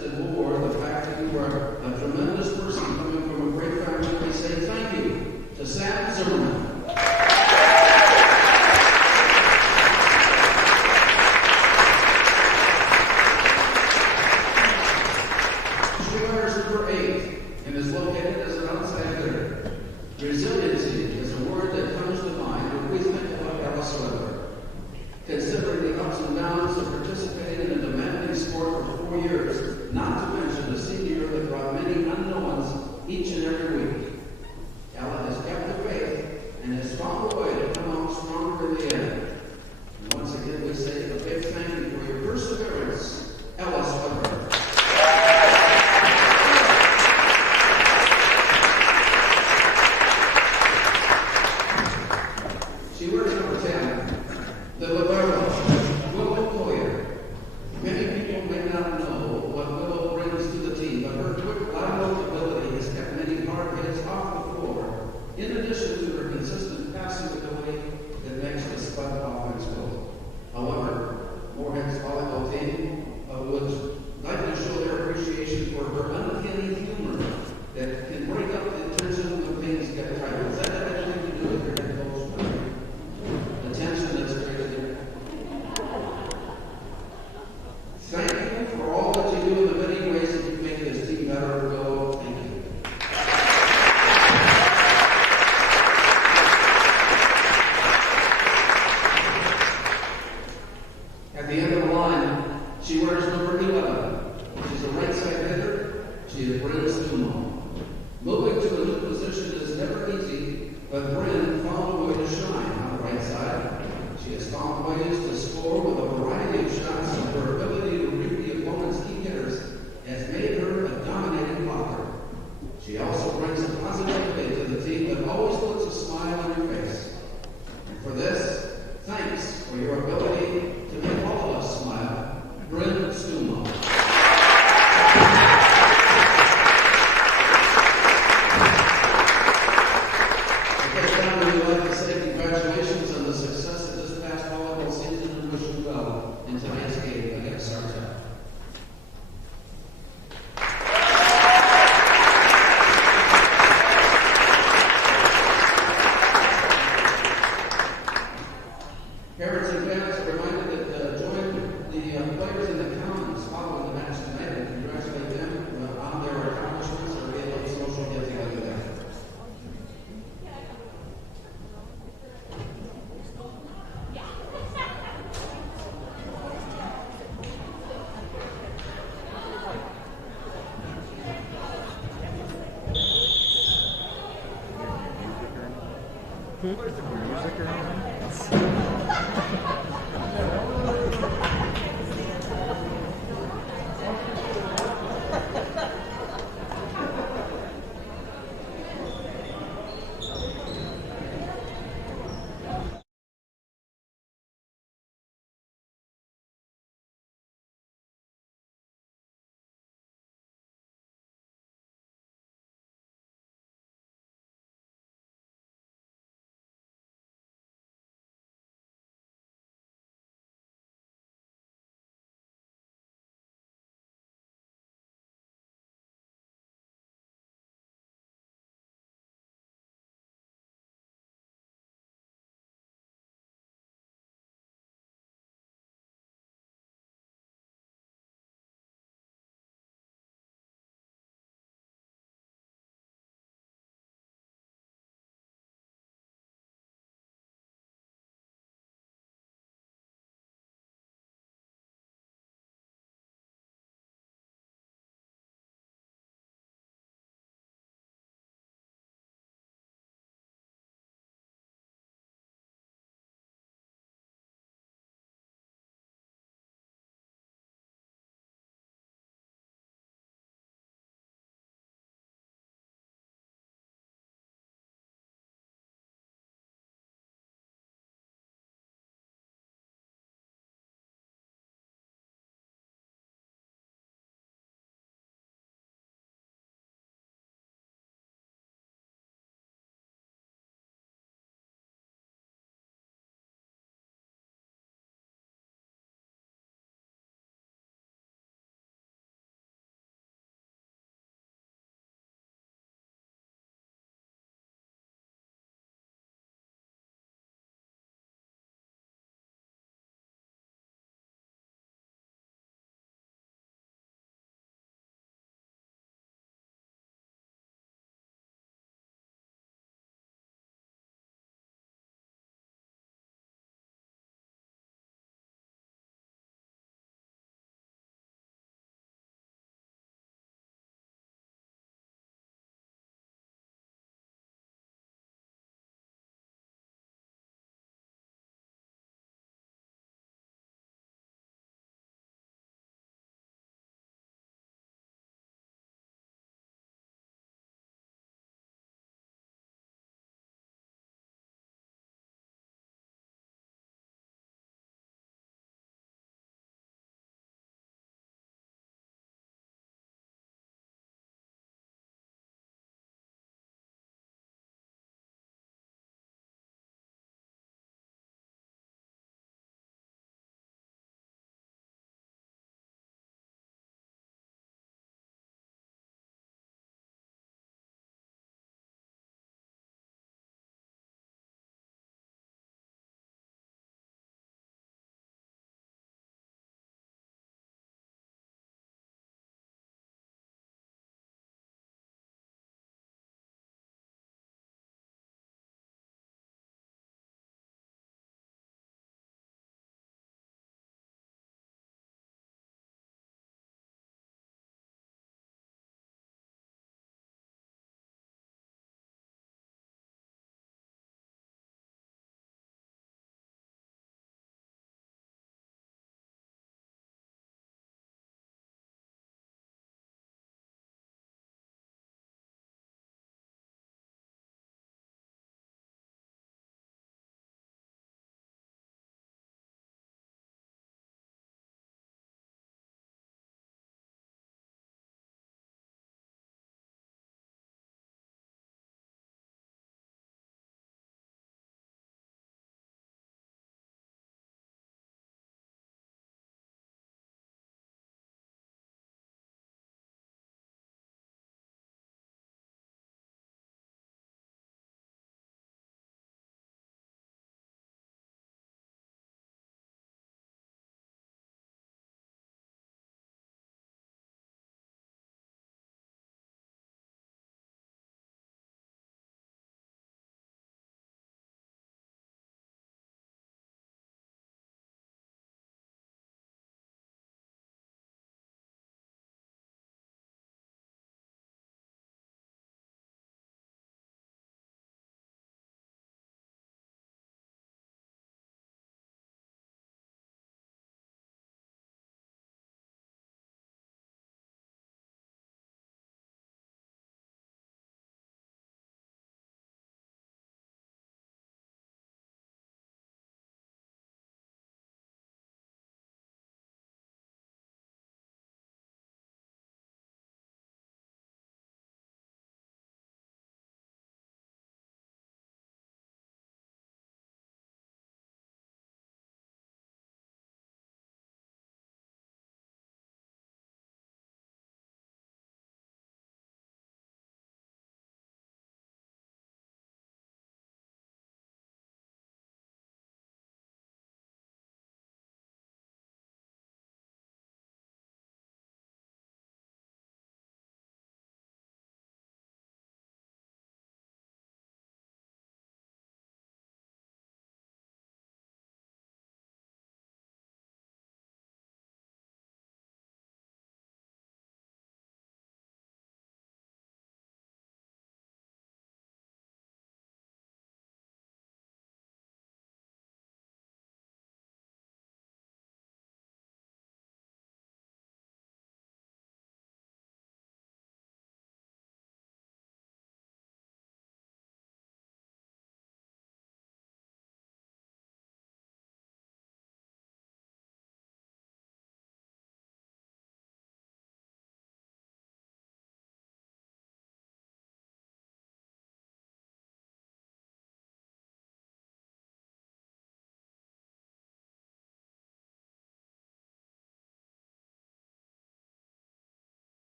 benefits, and more, the fact that you are a tremendous person coming from a great family, we say thank you to Sam Zimmerman. She wears number 8 and is located as an outside hitter. Resiliency is a word that comes to mind when we think about Alice Weber. Considering the ups and downs of participating in a demanding sport for 4 years, not to mention a senior that brought many unknowns each and every week, Ella has kept the faith and has found a way to come out stronger in the end. And once again, we say a big thank you for your perseverance, Alice Weber. She wears number 10, the libero, Willow Collier. Many people may not know what Willow brings to the team, but her quick lateral ability has kept many hard hits off the floor, in addition to her consistent passing ability that makes the spud offense go. However, Moorhead's volleyball team would like to show their appreciation for her uncanny humor that can break up the tension when things get tight. Does that have anything to do with your head coach? The tension that's created there. Thank you for all that you do in the many ways that you make this team better. Go. Thank you. At the end of the line, she wears number 11. She's a right side hitter. She is Bryn Stumo. Moving to a new position is never easy, but Bryn found a way to shine on the right side. She has found ways to score with a variety of shots, and her ability to read the opponent's key hitters has made her a dominating blocker. She also brings a positivity to the team that always puts a smile on your face. And for this, thanks for your ability to make all of us smile, Bryn Stumo. We'd like to say congratulations on the success of this past volleyball season and wish you well in tonight's game against Sartell. Parents and fans are reminded that join the players in the comments following the match tonight and congratulate them on their accomplishments or be able to social get together there. Where's the music around?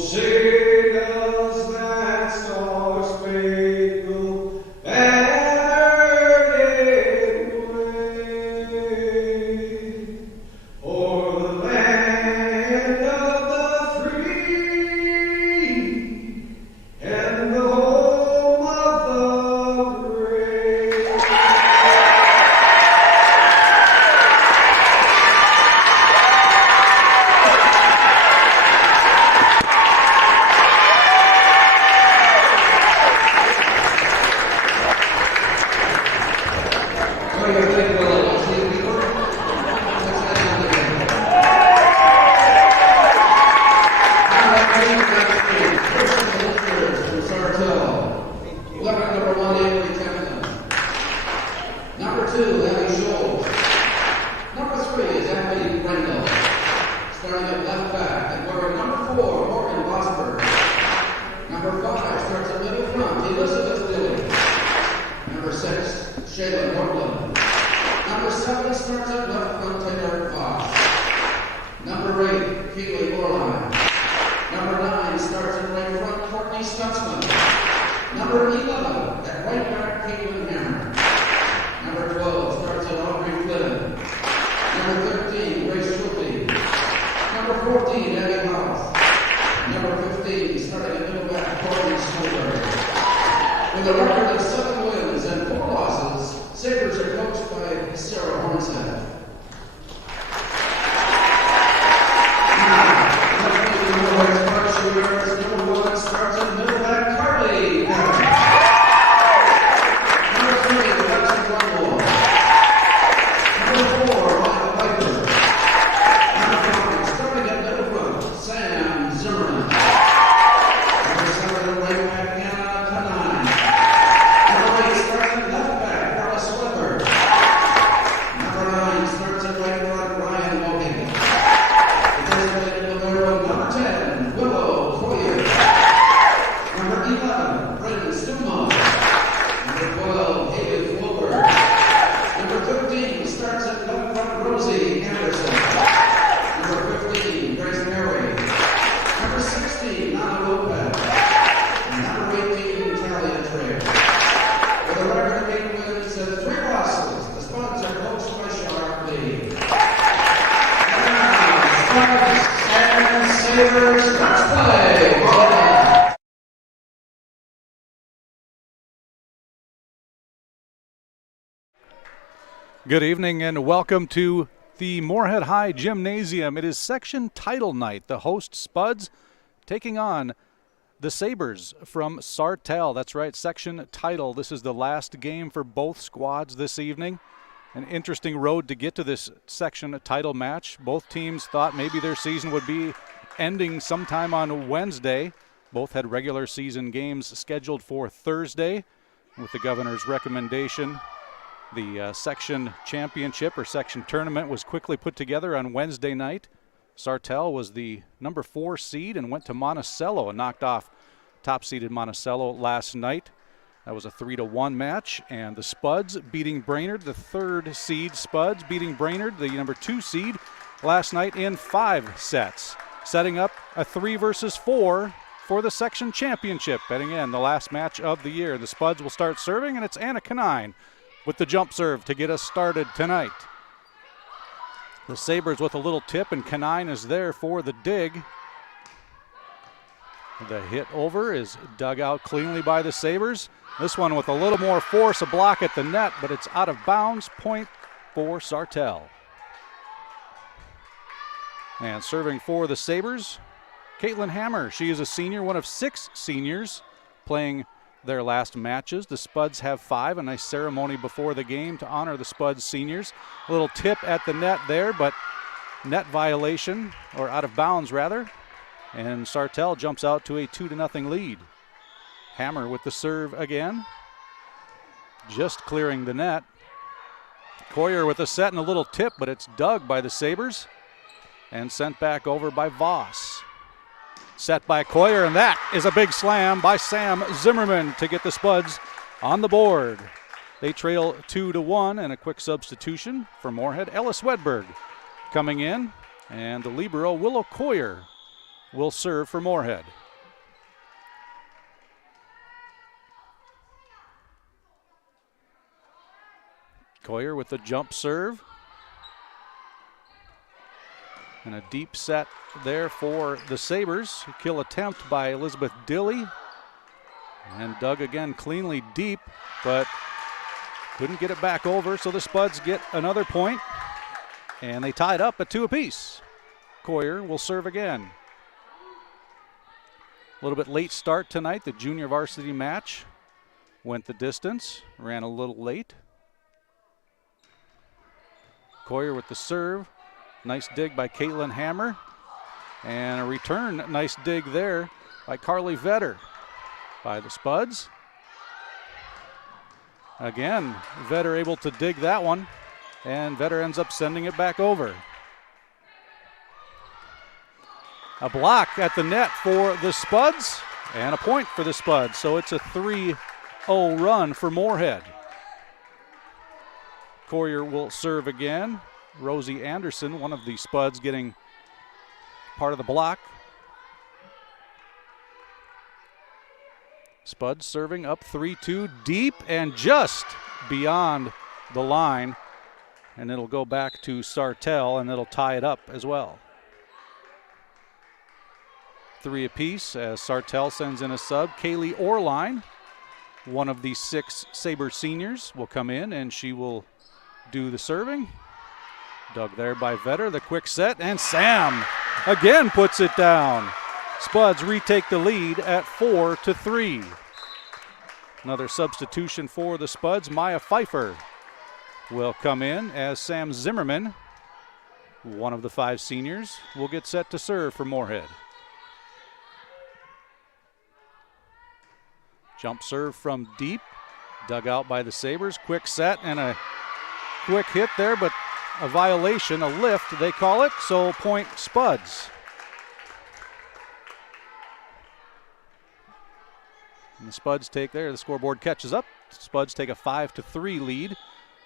say does that star-spangled banner yet wave o'er the land of the free and the home of the brave. What do you think, Willie? You see the people? Let's have another game. All right, team number 3. First and lifters from Sartell. 11, number 1, Avery Kemna. Number 2, Abby Scholes. Number 3 is Abby Brendel. Starting at left back, and wearing number 4, Morgan Bosberg. Number 5 starts at middle front, Elizabeth Dilley. Number 6, Shayla Nortland. Number 7 starts at left front, Taylor Fox. Number 8, Keely Orline. Number 9 starts at right front, Courtney Stutzman. Number 11 at right back, Caitlin Hammer. Number 12 starts at Audrey Flynn. Number 13, Grace Schulte. Number 14, Abby House. Number 15, starting at middle back, Courtney Stolberg. With a record of 7 wins and 4 losses, Sabres are coached by Sarah Hornstead. Now, Moorhead's first shooter is number 1, starts at middle back, Carly Hammer. Number 3, Alexis Rumble. Number 4, Michael Piper. Number 5, starting at middle front, Sam Zimmerman. Number 7, right back, Hannah Kanine. Number 8, starts at left back, Carla Swedberg. Number 9, starts at right front, Ryan Logan. The designated libero, number 10, Willow Coyer. Number 11, Brendan Stumo. Number 12, Haley Floberg. Number 13, starts at left front, Rosie Anderson. Number 15, Grace Perry. Number 16, Nana Lopez. And number 18, Talia Trey. With a record of 8 wins and 3 losses, the Spuds are coached by Sharp Lee. Now, Spuds and Sabres, let's play. Volleyball. Good evening and welcome to the Moorhead High Gymnasium. It is section title night. The host Spuds taking on the Sabres from Sartell. That's right, section title. This is the last game for both squads this evening. An interesting road to get to this section title match. Both teams thought maybe their season would be ending sometime on Wednesday. Both had regular season games scheduled for Thursday. With the governor's recommendation, the section championship or section tournament was quickly put together on Wednesday night. Sartell was the number 4 seed and went to Monticello and knocked off top-seeded Monticello last night. That was a 3-1 match, and the Spuds beating Brainerd, the 3rd seed Spuds beating Brainerd, the number 2 seed, last night in 5 sets, setting up a 3 versus 4 for the section championship. Betting in the last match of the year. The Spuds will start serving, and it's Anna Kanine with the jump serve to get us started tonight. The Sabres with a little tip, and Kanine is there for the dig. The hit over is dug out cleanly by the Sabres. This one with a little more force, a block at the net, but it's out of bounds. Point for Sartell. And serving for the Sabres, Caitlin Hammer. She is a senior, one of 6 seniors playing their last matches. The Spuds have 5. A nice ceremony before the game to honor the Spuds seniors. A little tip at the net there, but net violation, or out of bounds rather. And Sartell jumps out to a 2-0 lead. Hammer with the serve again. Just clearing the net. Coyer with a set and a little tip, but it's dug by the Sabres and sent back over by Voss. Set by Coyer, and that is a big slam by Sam Zimmerman to get the Spuds on the board. They trail 2-1, and a quick substitution for Moorhead. Ella Swedberg coming in, and the libero Willow Coyer will serve for Moorhead. Coyer with the jump serve. And a deep set there for the Sabres. Kill attempt by Elizabeth Dilly. And dug again cleanly deep, but couldn't get it back over, so the Spuds get another point. And they tied up at 2 apiece. Coyer will serve again. A little bit late start tonight. The junior varsity match went the distance, ran a little late. Coyer with the serve. Nice dig by Caitlin Hammer. And a return, nice dig there by Carly Vetter by the Spuds. Again, Vetter able to dig that one, and Vetter ends up sending it back over. A block at the net for the Spuds, and a point for the Spuds. So it's a 3-0 run for Moorhead. Coyer will serve again. Rosie Anderson, one of the Spuds, getting part of the block. Spuds serving up 3-2 deep and just beyond the line. And it'll go back to Sartell, and it'll tie it up as well. 3 apiece as Sartell sends in a sub. Kaylee Orline, one of the 6 Sabre seniors, will come in, and she will do the serving. Dug there by Vetter, the quick set, and Sam again puts it down. Spuds retake the lead at 4-3. Another substitution for the Spuds. Maya Pfeiffer will come in as Sam Zimmerman, one of the 5 seniors, will get set to serve for Moorhead. Jump serve from deep, dug out by the Sabres. Quick set and a quick hit there, but a violation, a lift they call it, so point Spuds. And the Spuds take there, the scoreboard catches up. Spuds take a 5-3 lead.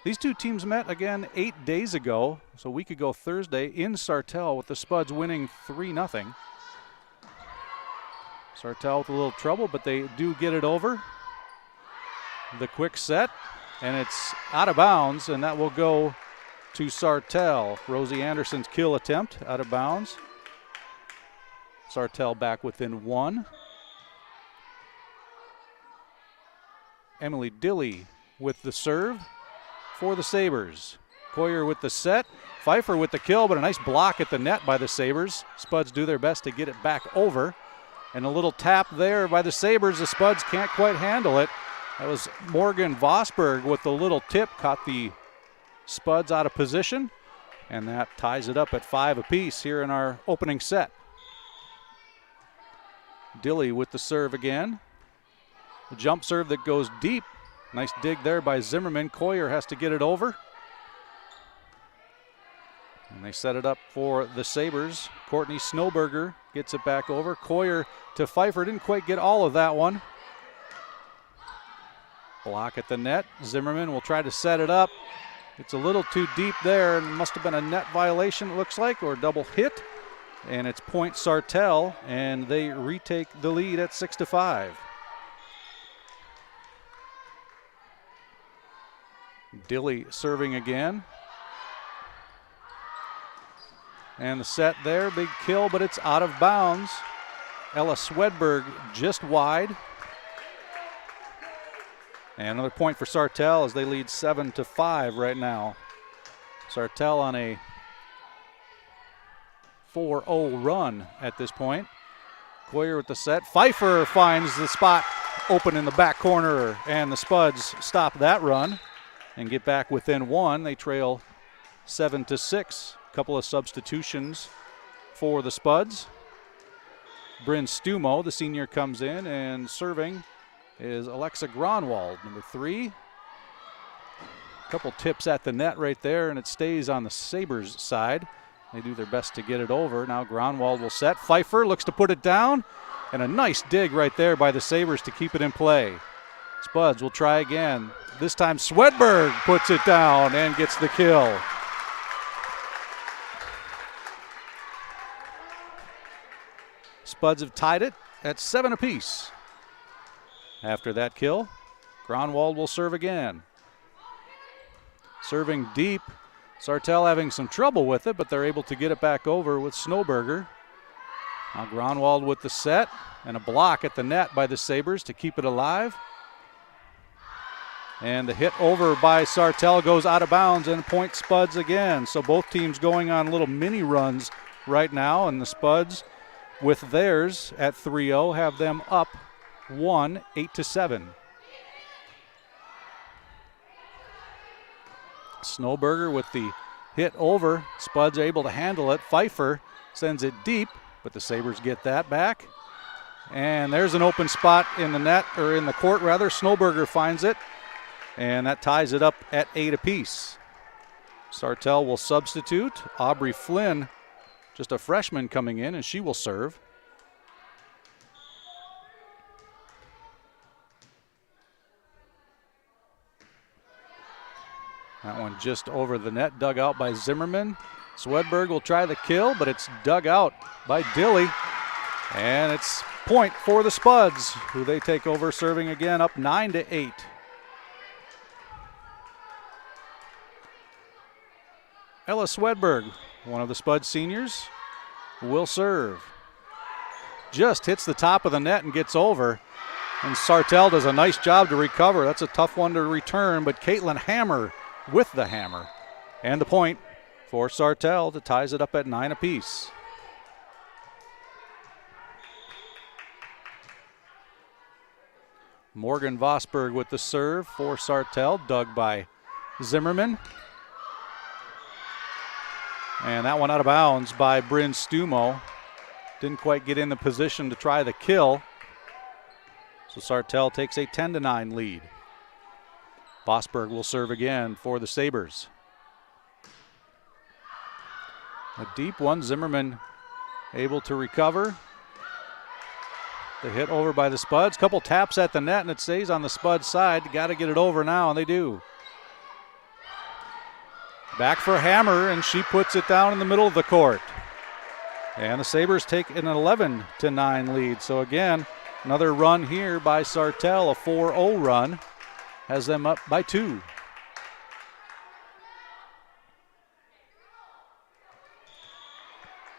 These 2 teams met again 8 days ago, so a week ago Thursday in Sartell, with the Spuds winning 3-0. Sartell with a little trouble, but they do get it over. The quick set, and it's out of bounds, and that will go to Sartell. Rosie Anderson's kill attempt out of bounds. Sartell back within 1. Emily Dilly with the serve for the Sabres. Coyer with the set. Pfeiffer with the kill, but a nice block at the net by the Sabres. Spuds do their best to get it back over. And a little tap there by the Sabres. The Spuds can't quite handle it. That was Morgan Vosberg with the little tip, caught the Spuds out of position, and that ties it up at 5 apiece here in our opening set. Dilly with the serve again. The jump serve that goes deep. Nice dig there by Zimmerman. Coyer has to get it over. And they set it up for the Sabres. Courtney Snowberger gets it back over. Coyer to Pfeiffer, didn't quite get all of that one. Block at the net. Zimmerman will try to set it up. It's a little too deep there, and must have been a net violation, it looks like, or a double hit. And it's point Sartell, and they retake the lead at 6-5. Dilly serving again. And the set there, big kill, but it's out of bounds. Ella Swedberg just wide. And another point for Sartell as they lead 7-5 right now. Sartell on a 4-0 run at this point. Coyer with the set. Pfeiffer finds the spot open in the back corner, and the Spuds stop that run and get back within 1. They trail 7-6. Couple of substitutions for the Spuds. Bryn Stumo, the senior, comes in, and serving is Alexa Gronwald, number 3. Couple tips at the net right there, and it stays on the Sabres side. They do their best to get it over. Now Gronwald will set. Pfeiffer looks to put it down, and a nice dig right there by the Sabres to keep it in play. Spuds will try again. This time Swedberg puts it down and gets the kill. Spuds have tied it at 7 apiece. After that kill, Gronwald will serve again. Serving deep. Sartell having some trouble with it, but they're able to get it back over with Snowberger. Now Gronwald with the set and a block at the net by the Sabres to keep it alive. And the hit over by Sartell goes out of bounds and point Spuds again. So both teams going on little mini runs right now, and the Spuds with theirs at 3-0 have them up 1, 8-7. Snowberger with the hit over. Spuds able to handle it. Pfeiffer sends it deep, but the Sabres get that back. And there's an open spot in the net, or in the court rather. Snowberger finds it, and that ties it up at 8 apiece. Sartell will substitute. Aubrey Flynn, just a freshman, coming in, and she will serve. That one just over the net, dug out by Zimmerman. Swedberg will try the kill, but it's dug out by Dilly. And it's point for the Spuds, who they take over, serving again, up 9-8. Ella Swedberg, one of the Spuds seniors, will serve. Just hits the top of the net and gets over. And Sartell does a nice job to recover. That's a tough one to return, but Caitlin Hammer with the hammer. And the point for Sartell that ties it up at 9 apiece. Morgan Vosberg with the serve for Sartell, dug by Zimmerman. And that one out of bounds by Bryn Stumo. Didn't quite get in the position to try the kill. So Sartell takes a 10-9 lead. Vosberg will serve again for the Sabres. A deep one, Zimmerman able to recover. The hit over by the Spuds. Couple taps at the net, and it stays on the Spuds side. Got to get it over now, and they do. Back for Hammer, and she puts it down in the middle of the court. And the Sabres take an 11-9 lead. So again, another run here by Sartell, a 4-0 run. Has them up by 2.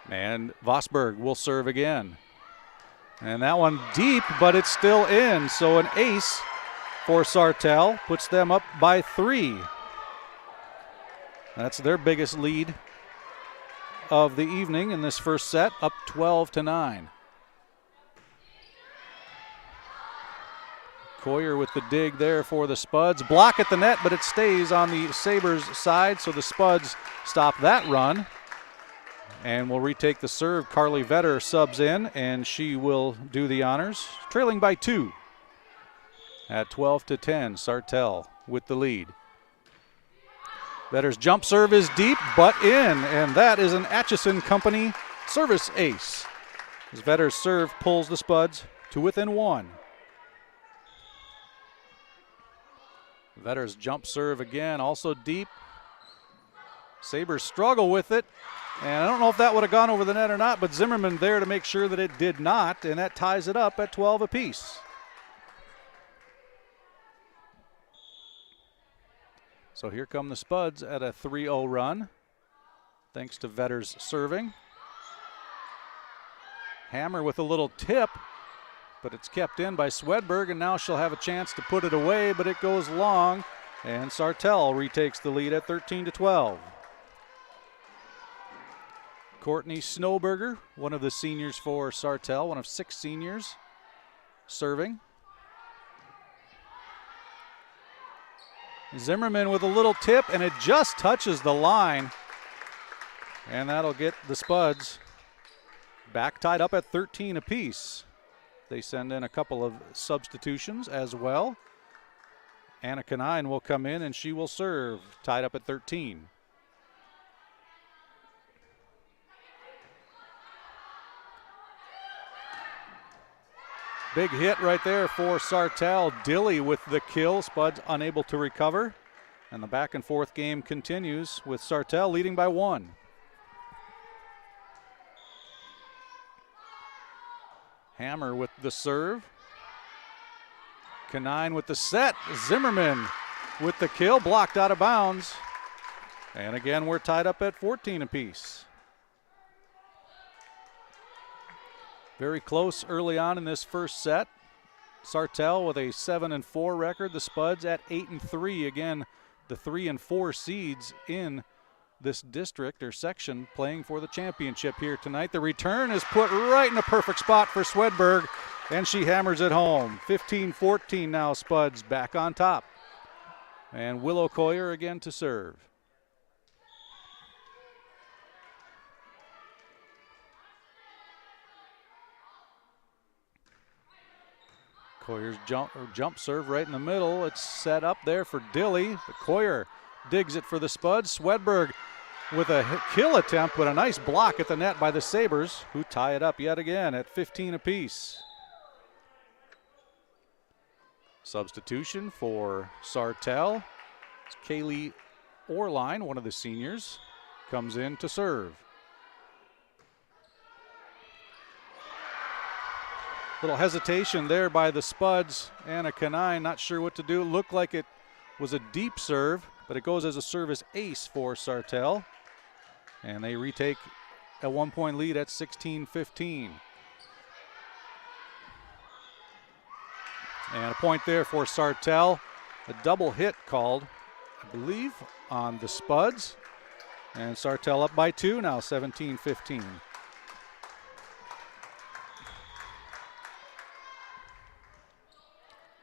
And Vosberg will serve again. And that one deep, but it's still in. So an ace for Sartell puts them up by 3. That's their biggest lead of the evening in this first set, up 12-9. Coyer with the dig there for the Spuds. Block at the net, but it stays on the Sabres side, so the Spuds stop that run. And will retake the serve. Carly Vetter subs in, and she will do the honors. Trailing by 2 at 12-10. Sartell with the lead. Vetter's jump serve is deep, but in, and that is an Atchison Company service ace. As Vetter's serve pulls the Spuds to within 1. Vetter's jump serve again, also deep. Sabres struggle with it, and I don't know if that would have gone over the net or not, but Zimmerman there to make sure that it did not, and that ties it up at 12 apiece. So here come the Spuds at a 3-0 run, thanks to Vetter's serving. Hammer with a little tip, but it's kept in by Swedberg, and now she'll have a chance to put it away, but it goes long, and Sartell retakes the lead at 13-12. Courtney Snowberger, one of the seniors for Sartell, one of 6 seniors, serving. Zimmerman with a little tip, and it just touches the line, and that'll get the Spuds back tied up at 13 apiece. They send in a couple of substitutions as well. Anna Kanine will come in, and she will serve, tied up at 13. Big hit right there for Sartell. Dilly with the kill. Spuds unable to recover. And the back and forth game continues with Sartell leading by 1. Hammer with the serve. Canine with the set. Zimmerman with the kill, blocked out of bounds. And again, we're tied up at 14 apiece. Very close early on in this first set. Sartell with a 7-4 record. The Spuds at 8-3. Again, the 3 and 4 seeds in this district or section playing for the championship here tonight. The return is put right in a perfect spot for Swedberg, and she hammers it home. 15-14 now, Spuds back on top. And Willow Coyer again to serve. Coyer's jump serve right in the middle. It's set up there for Dilly. But Coyer digs it for the Spuds. Swedberg with a kill attempt, but a nice block at the net by the Sabres, who tie it up yet again at 15 apiece. Substitution for Sartell. It's Kaylee Orline, one of the seniors, comes in to serve. Little hesitation there by the Spuds. Anna Canine not sure what to do. Looked like it was a deep serve, but it goes as a service ace for Sartell. And they retake a 1-point lead at 16-15. And a point there for Sartell. A double hit called, I believe, on the Spuds. And Sartell up by 2 now, 17-15.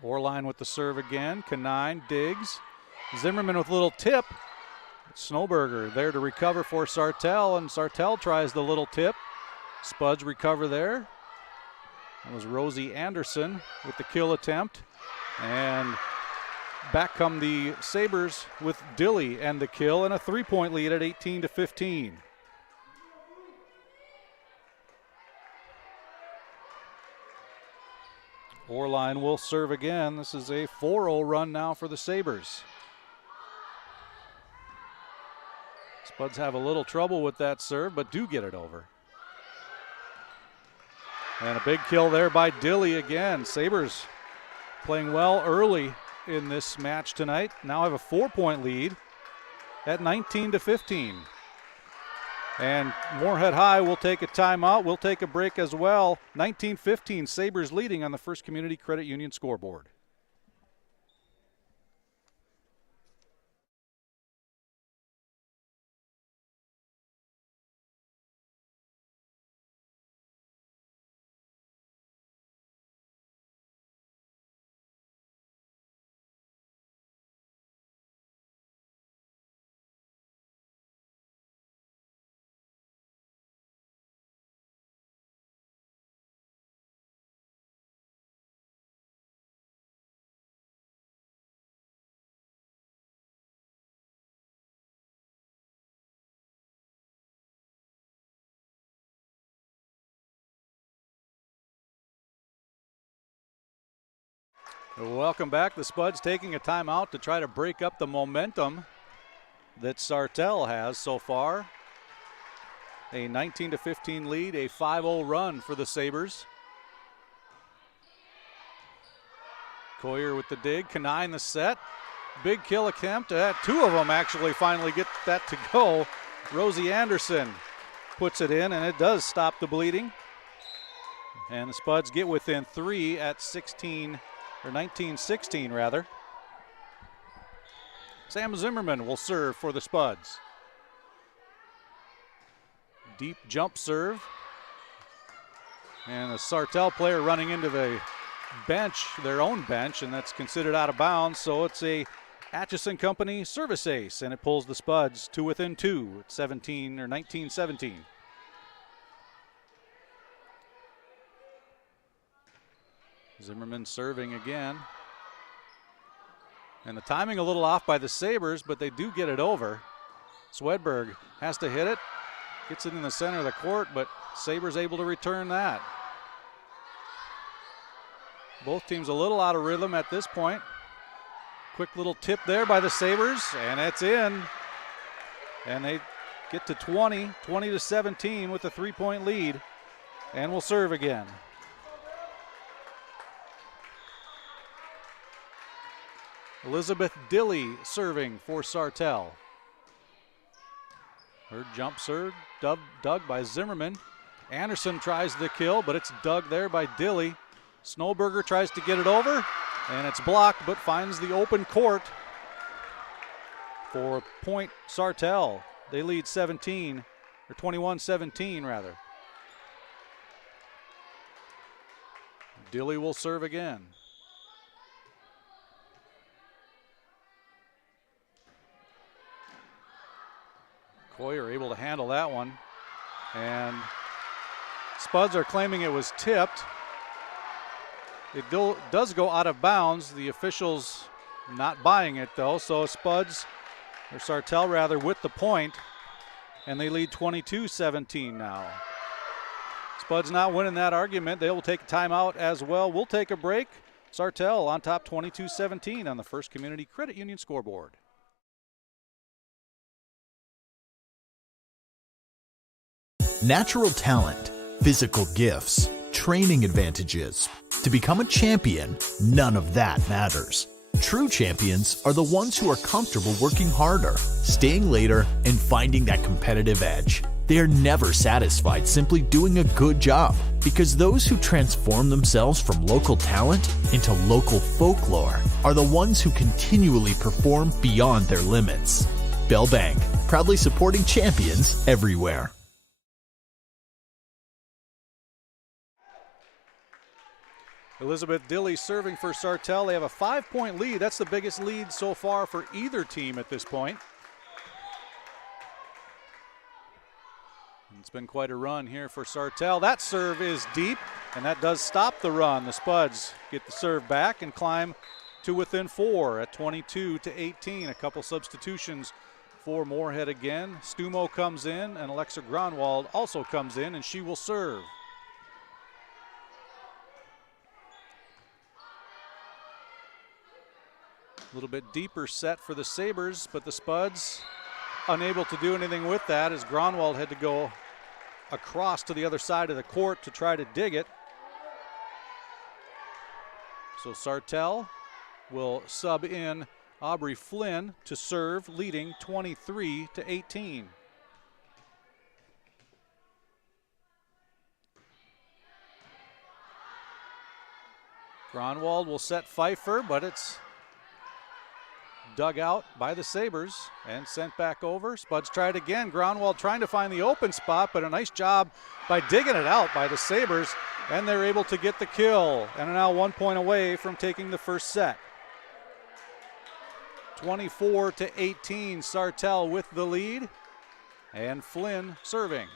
Orline with the serve again. Canine digs. Zimmerman with a little tip. Snowberger there to recover for Sartell, and Sartell tries the little tip. Spuds recover there. That was Rosie Anderson with the kill attempt. And back come the Sabres with Dilly and the kill, and a 3-point lead at 18-15. Orline will serve again. This is a 4-0 run now for the Sabres. Spuds have a little trouble with that serve, but do get it over. And a big kill there by Dilly again. Sabres playing well early in this match tonight. Now have a 4-point lead at 19-15. And Moorhead High will take a timeout. We'll take a break as well. 19-15, Sabres leading on the First Community Credit Union scoreboard. Welcome back. The Spuds taking a timeout to try to break up the momentum that Sartell has so far. A 19-15 lead, a 5-0 run for the Sabres. Coyer with the dig, Canine the set. Big kill attempt. Two of them actually finally get that to go. Rosie Anderson puts it in, and it does stop the bleeding. And the Spuds get within 3 at 19-16 rather. Sam Zimmerman will serve for the Spuds. Deep jump serve. And a Sartell player running into the bench, their own bench, and that's considered out of bounds. So it's a Atchison Company service ace, and it pulls the Spuds to within 2 at 19-17. Zimmerman serving again. And the timing a little off by the Sabres, but they do get it over. Swedberg has to hit it. Gets it in the center of the court, but Sabres able to return that. Both teams a little out of rhythm at this point. Quick little tip there by the Sabres, and it's in. And they get to 20-17 with a 3-point lead, and will serve again. Elizabeth Dilly serving for Sartell. Her jump serve dug by Zimmerman. Anderson tries the kill, but it's dug there by Dilly. Snowberger tries to get it over, and it's blocked, but finds the open court for point Sartell. They lead 17, or 21-17 rather. Dilly will serve again. Coyer able to handle that one. And Spuds are claiming it was tipped. It does go out of bounds. The officials not buying it though. So Spuds, or Sartell rather, with the point. And they lead 22-17 now. Spuds not winning that argument. They will take a timeout as well. We'll take a break. Sartell on top 22-17 on the First Community Credit Union scoreboard. Natural talent, physical gifts, training advantages. To become a champion, none of that matters. True champions are the ones who are comfortable working harder, staying later, and finding that competitive edge. They are never satisfied simply doing a good job, because those who transform themselves from local talent into local folklore are the ones who continually perform beyond their limits. Bell Bank, proudly supporting champions everywhere. Elizabeth Dilly serving for Sartell. They have a 5-point lead. That's the biggest lead so far for either team at this point. It's been quite a run here for Sartell. That serve is deep, and that does stop the run. The Spuds get the serve back and climb to within 4 at 22-18. A couple substitutions for Moorhead again. Stumo comes in, and Alexa Gronwald also comes in, and she will serve. A little bit deeper set for the Sabres, but the Spuds unable to do anything with that as Gronwald had to go across to the other side of the court to try to dig it. So Sartell will sub in Aubrey Flynn to serve, leading 23-18. Gronwald will set Pfeiffer, but it's dug out by the Sabres and sent back over. Spuds tried again. Gronwald trying to find the open spot, but a nice job by digging it out by the Sabres, and they're able to get the kill and are now 1 point away from taking the first set. 24-18, Sartell with the lead, and Flynn serving.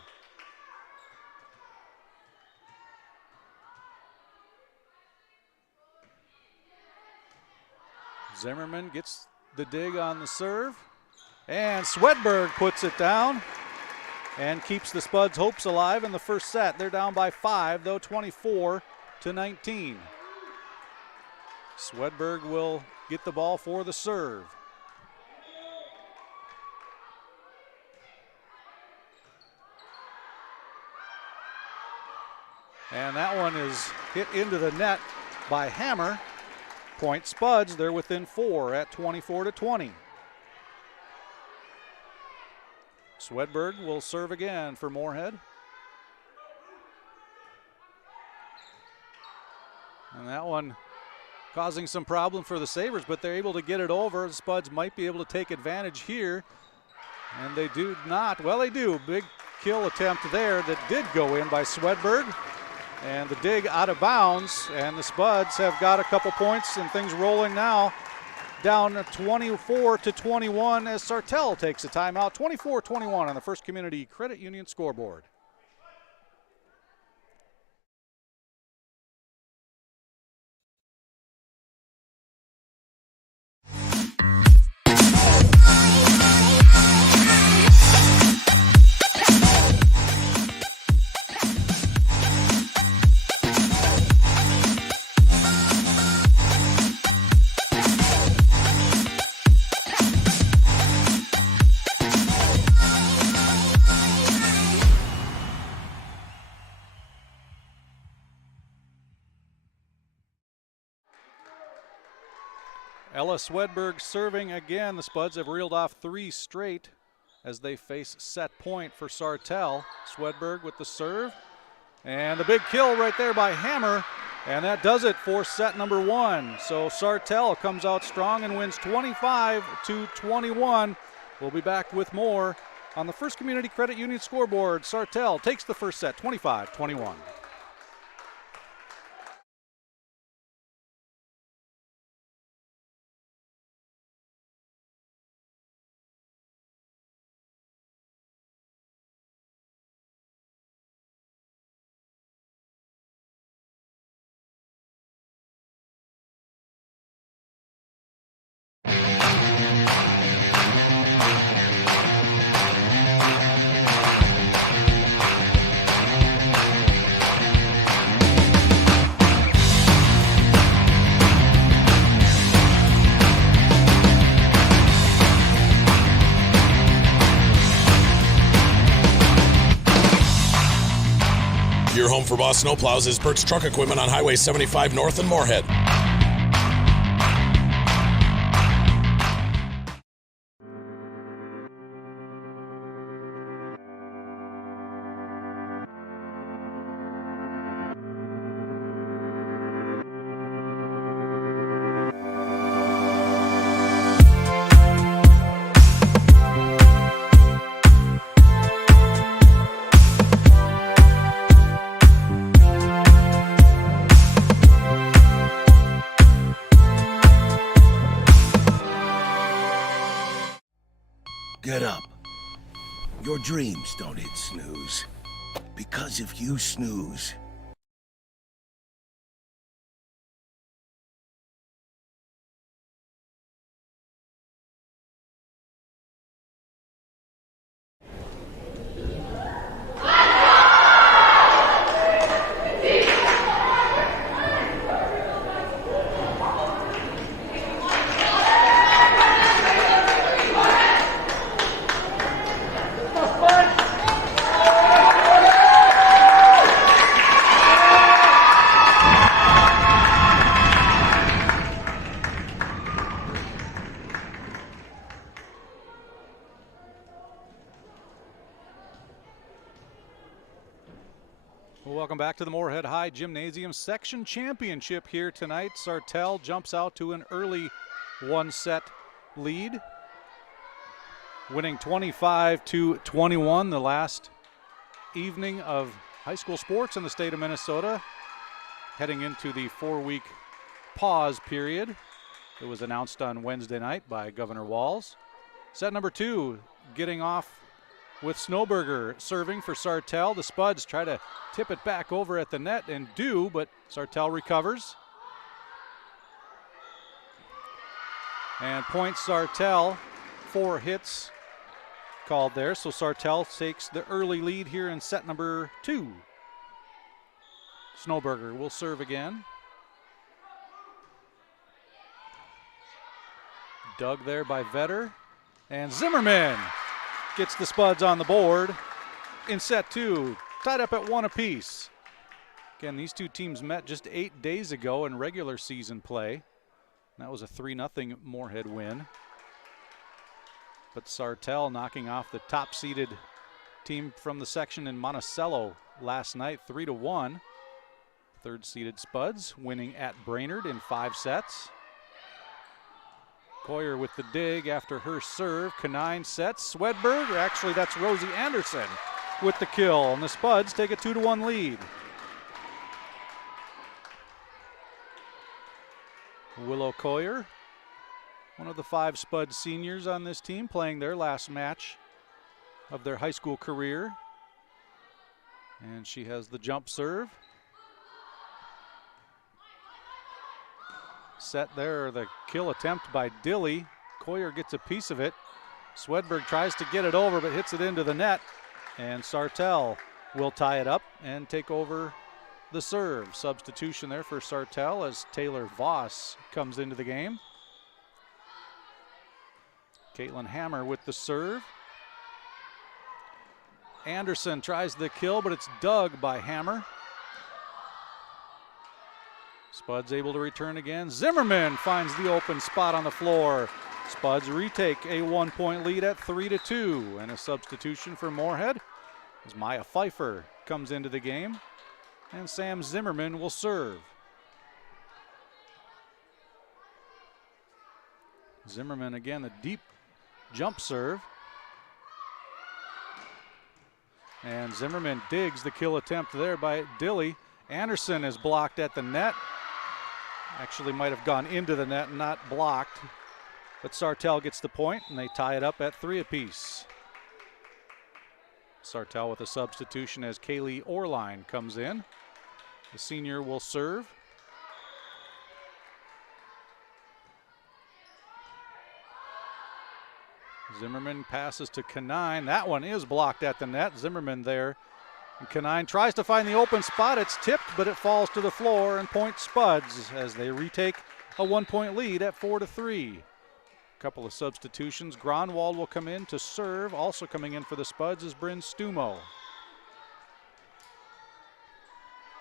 Zimmerman gets the dig on the serve, and Swedberg puts it down and keeps the Spuds' hopes alive in the first set. They're down by 5, though, 24-19. Swedberg will get the ball for the serve. And that one is hit into the net by Hammer. Point Spuds, they're within 4 at 24-20. Swedberg will serve again for Moorhead. And that one causing some problem for the Sabres, but they're able to get it over. The Spuds might be able to take advantage here. And they do not. Well, they do. Big kill attempt there that did go in by Swedberg. And the dig out of bounds, and the Spuds have got a couple points and things rolling now. Down 24-21 as Sartell takes a timeout. 24-21 on the First Community Credit Union scoreboard. Ella Swedberg serving again. The Spuds have reeled off 3 straight as they face set point for Sartell. Swedberg with the serve. And the big kill right there by Hammer. And that does it for set number 1. So Sartell comes out strong and wins 25-21. We'll be back with more on the First Community Credit Union scoreboard. Sartell takes the first set, 25-21. Your home for Boss Snowplows is Burt's Truck Equipment on Highway 75 North in Moorhead. Get up. Your dreams don't hit snooze. Because if you snooze, Welcome back to the Moorhead High Gymnasium Section Championship here tonight. Sartell jumps out to an early 1-set lead, winning 25-21, the last evening of high school sports in the state of Minnesota, heading into the 4-week pause period. It was announced on Wednesday night by Governor Walz. Set number 2 getting off with Snowberger serving for Sartell. The Spuds try to tip it back over at the net and do, but Sartell recovers. And point Sartell, 4 hits called there. So Sartell takes the early lead here in set number 2. Snowberger will serve again. Dug there by Vetter. And Zimmerman gets the Spuds on the board in set 2, tied up at 1 apiece. Again, these two teams met just 8 days ago in regular season play. That was a 3-0 Moorhead win. But Sartell knocking off the top-seeded team from the section in Monticello last night, 3-1. Third-seeded Spuds winning at Brainerd in 5 sets. Coyer with the dig after her serve. Canine sets. Swedberg, actually that's Rosie Anderson with the kill. And the Spuds take a 2-1 lead. Willow Coyer, one of the 5 Spud seniors on this team, playing their last match of their high school career. And she has the jump serve. Set there, the kill attempt by Dilly. Coyer gets a piece of it. Swedberg tries to get it over, but hits it into the net. And Sartell will tie it up and take over the serve. Substitution there for Sartell as Taylor Voss comes into the game. Caitlin Hammer with the serve. Anderson tries the kill, but it's dug by Hammer. Spuds able to return again. Zimmerman finds the open spot on the floor. Spuds retake a 1-point lead at 3-2. And a substitution for Moorhead as Maya Pfeiffer comes into the game. And Sam Zimmerman will serve. Zimmerman again, the deep jump serve. And Zimmerman digs the kill attempt there by Dilly. Anderson is blocked at the net. Actually might have gone into the net, not blocked. But Sartell gets the point, and they tie it up at 3 apiece. Sartell with a substitution as Kaylee Orline comes in. The senior will serve. Zimmerman passes to Canine. That one is blocked at the net. Zimmerman there. And Canine tries to find the open spot. It's tipped, but it falls to the floor, and point Spuds as they retake a 1-point lead at 4-3. A couple of substitutions. Gronwald will come in to serve. Also coming in for the Spuds is Bryn Stumo.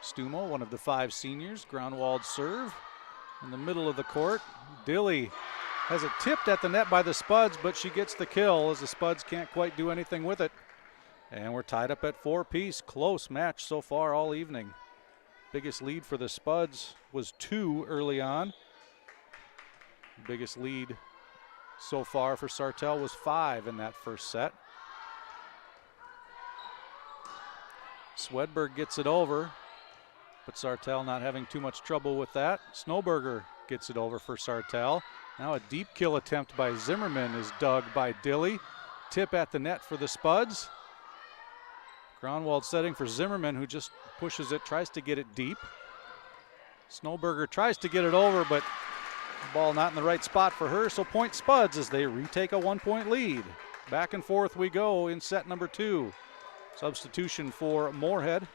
Stumo, one of the 5 seniors. Gronwald serve in the middle of the court. Dilly has it tipped at the net by the Spuds, but she gets the kill as the Spuds can't quite do anything with it. And we're tied up at 4 apiece. Close match so far all evening. Biggest lead for the Spuds was 2 early on. Biggest lead so far for Sartell was 5 in that first set. Swedberg gets it over, but Sartell not having too much trouble with that. Snowberger gets it over for Sartell. Now a deep kill attempt by Zimmerman is dug by Dilly. Tip at the net for the Spuds. Gronwald setting for Zimmerman, who just pushes it, tries to get it deep. Snowberger tries to get it over, but the ball not in the right spot for her, so point Spuds as they retake a 1-point lead. Back and forth we go in set number 2. Substitution for Moorhead.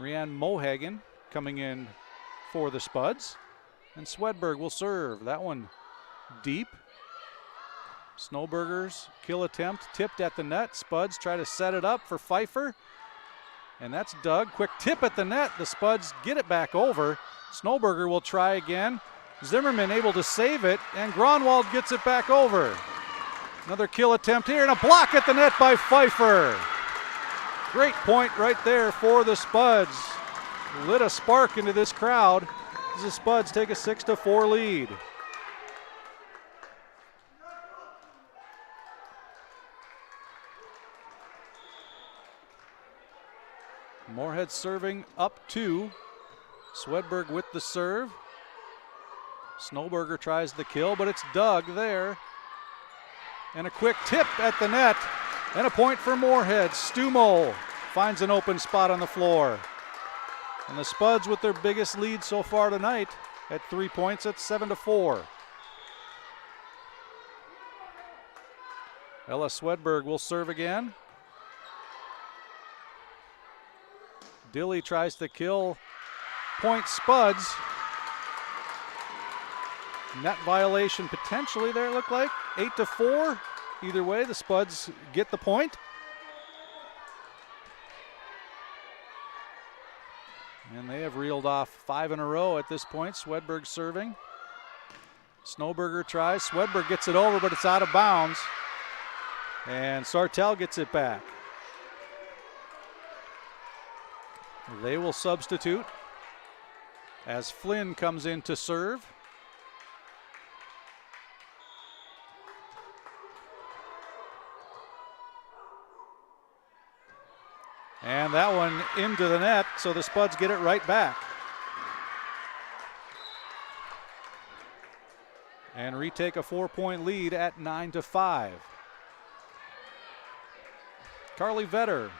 Rianne Mohagan coming in for the Spuds. And Swedberg will serve. That one deep. Snowberger's kill attempt tipped at the net. Spuds try to set it up for Pfeiffer. And that's dug. Quick tip at the net. The Spuds get it back over. Snowberger will try again. Zimmerman able to save it, and Gronwald gets it back over. Another kill attempt here, and a block at the net by Pfeiffer. Great point right there for the Spuds. Lit a spark into this crowd as the Spuds take a 6-4 lead. Moorhead serving up 2. Swedberg with the serve. Snowberger tries the kill, but it's dug there. And a quick tip at the net, and a point for Moorhead. Stumo finds an open spot on the floor. And the Spuds with their biggest lead so far tonight at 3 points at 7-4. Ella Swedberg will serve again. Dilly tries to kill. Point Spuds. Net violation potentially there, it looked like. 8-4. Either way, the Spuds get the point. And they have reeled off 5 in a row at this point. Swedberg serving. Snowberger tries. Swedberg gets it over, but it's out of bounds. And Sartell gets it back. They will substitute as Flynn comes in to serve. And that one into the net, so the Spuds get it right back. And retake a 4-point lead at 9-5. Carly Vetter,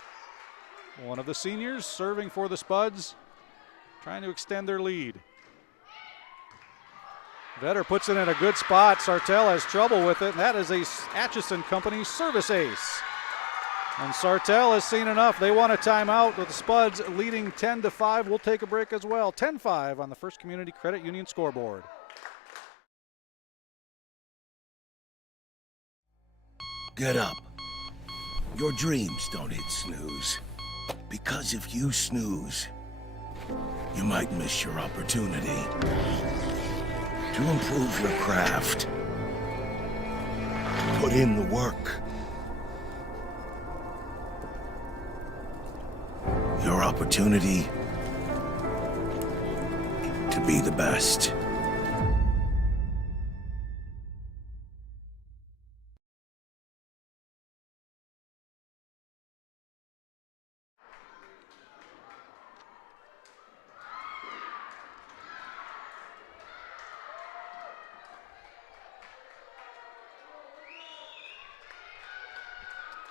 one of the seniors, serving for the Spuds, trying to extend their lead. Vetter puts it in a good spot. Sartell has trouble with it, and that is a Atchison Company service ace. And Sartell has seen enough. They want a timeout with the Spuds leading 10-5. We'll take a break as well. 10-5 on the First Community Credit Union scoreboard. Get up. Your dreams don't hit snooze. Because if you snooze, you might miss your opportunity to improve your craft. Put in the work. Your opportunity to be the best.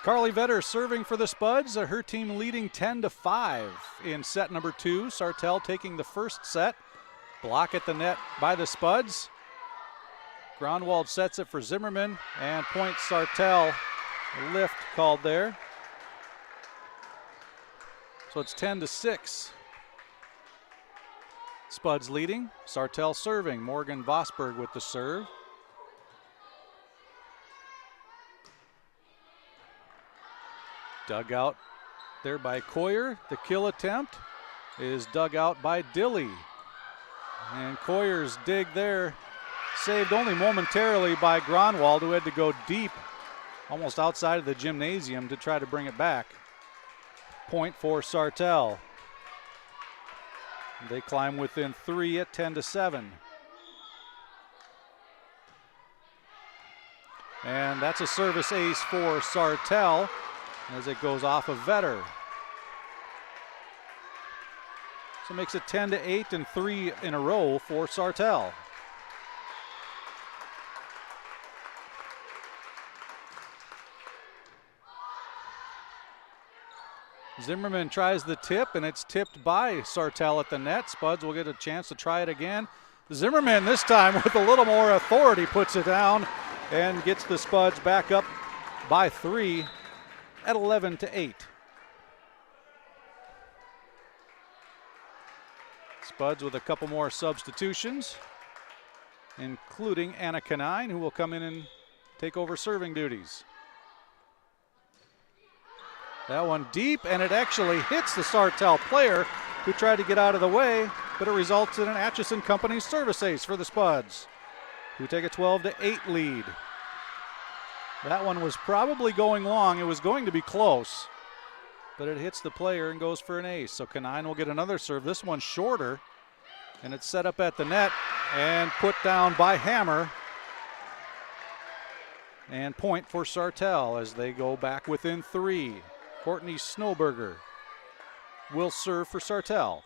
Carly Vetter serving for the Spuds, her team leading 10-5 in set number 2. Sartell taking the first set. Block at the net by the Spuds. Gronwald sets it for Zimmerman, and point Sartell. Lift called there. So it's 10-6. Spuds leading. Sartell serving. Morgan Vosberg with the serve. Dug out there by Coyer. The kill attempt is dug out by Dilly. And Coyer's dig there saved only momentarily by Gronwald, who had to go deep, almost outside of the gymnasium, to try to bring it back. Point for Sartell. They climb within 3 at 10-7. And that's a service ace for Sartell as it goes off of Vetter. So it makes it 10-8 and 3 in a row for Sartell. Zimmerman tries the tip, and it's tipped by Sartell at the net. Spuds will get a chance to try it again. Zimmerman this time with a little more authority puts it down and gets the Spuds back up by 3 at 11-8. Spuds with a couple more substitutions, including Anna Canine, who will come in and take over serving duties. That one deep, and it actually hits the Sartell player who tried to get out of the way, but it results in an Atchison Company service ace for the Spuds, who take a 12-8 lead. That one was probably going long. It was going to be close, but it hits the player and goes for an ace. So Canine will get another serve. This one's shorter, and it's set up at the net and put down by Hammer. And point for Sartell as they go back within 3. Courtney Snowberger will serve for Sartell.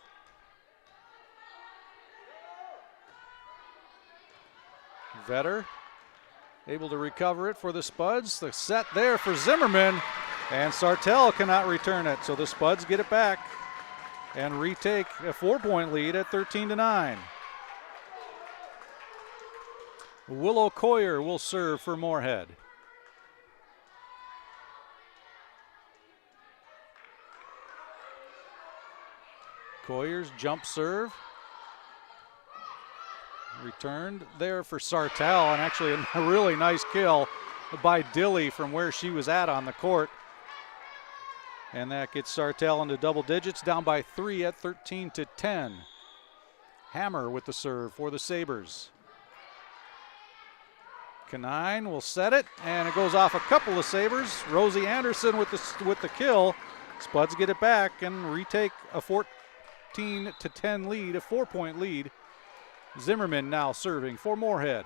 Vetter able to recover it for the Spuds. The set there for Zimmerman, and Sartell cannot return it. So the Spuds get it back and retake a 4-point lead at 13-9. Willow Coyer will serve for Moorhead. Coyer's jump serve. Returned there for Sartell, and actually a really nice kill by Dilly from where she was at on the court. And that gets Sartell into double digits, down by 3 at 13-10. Hammer with the serve for the Sabres. Canine will set it, and it goes off a couple of Sabres. Rosie Anderson with the kill. Spuds get it back and retake a 14-10 lead, a 4-point lead. Zimmerman now serving for Moorhead.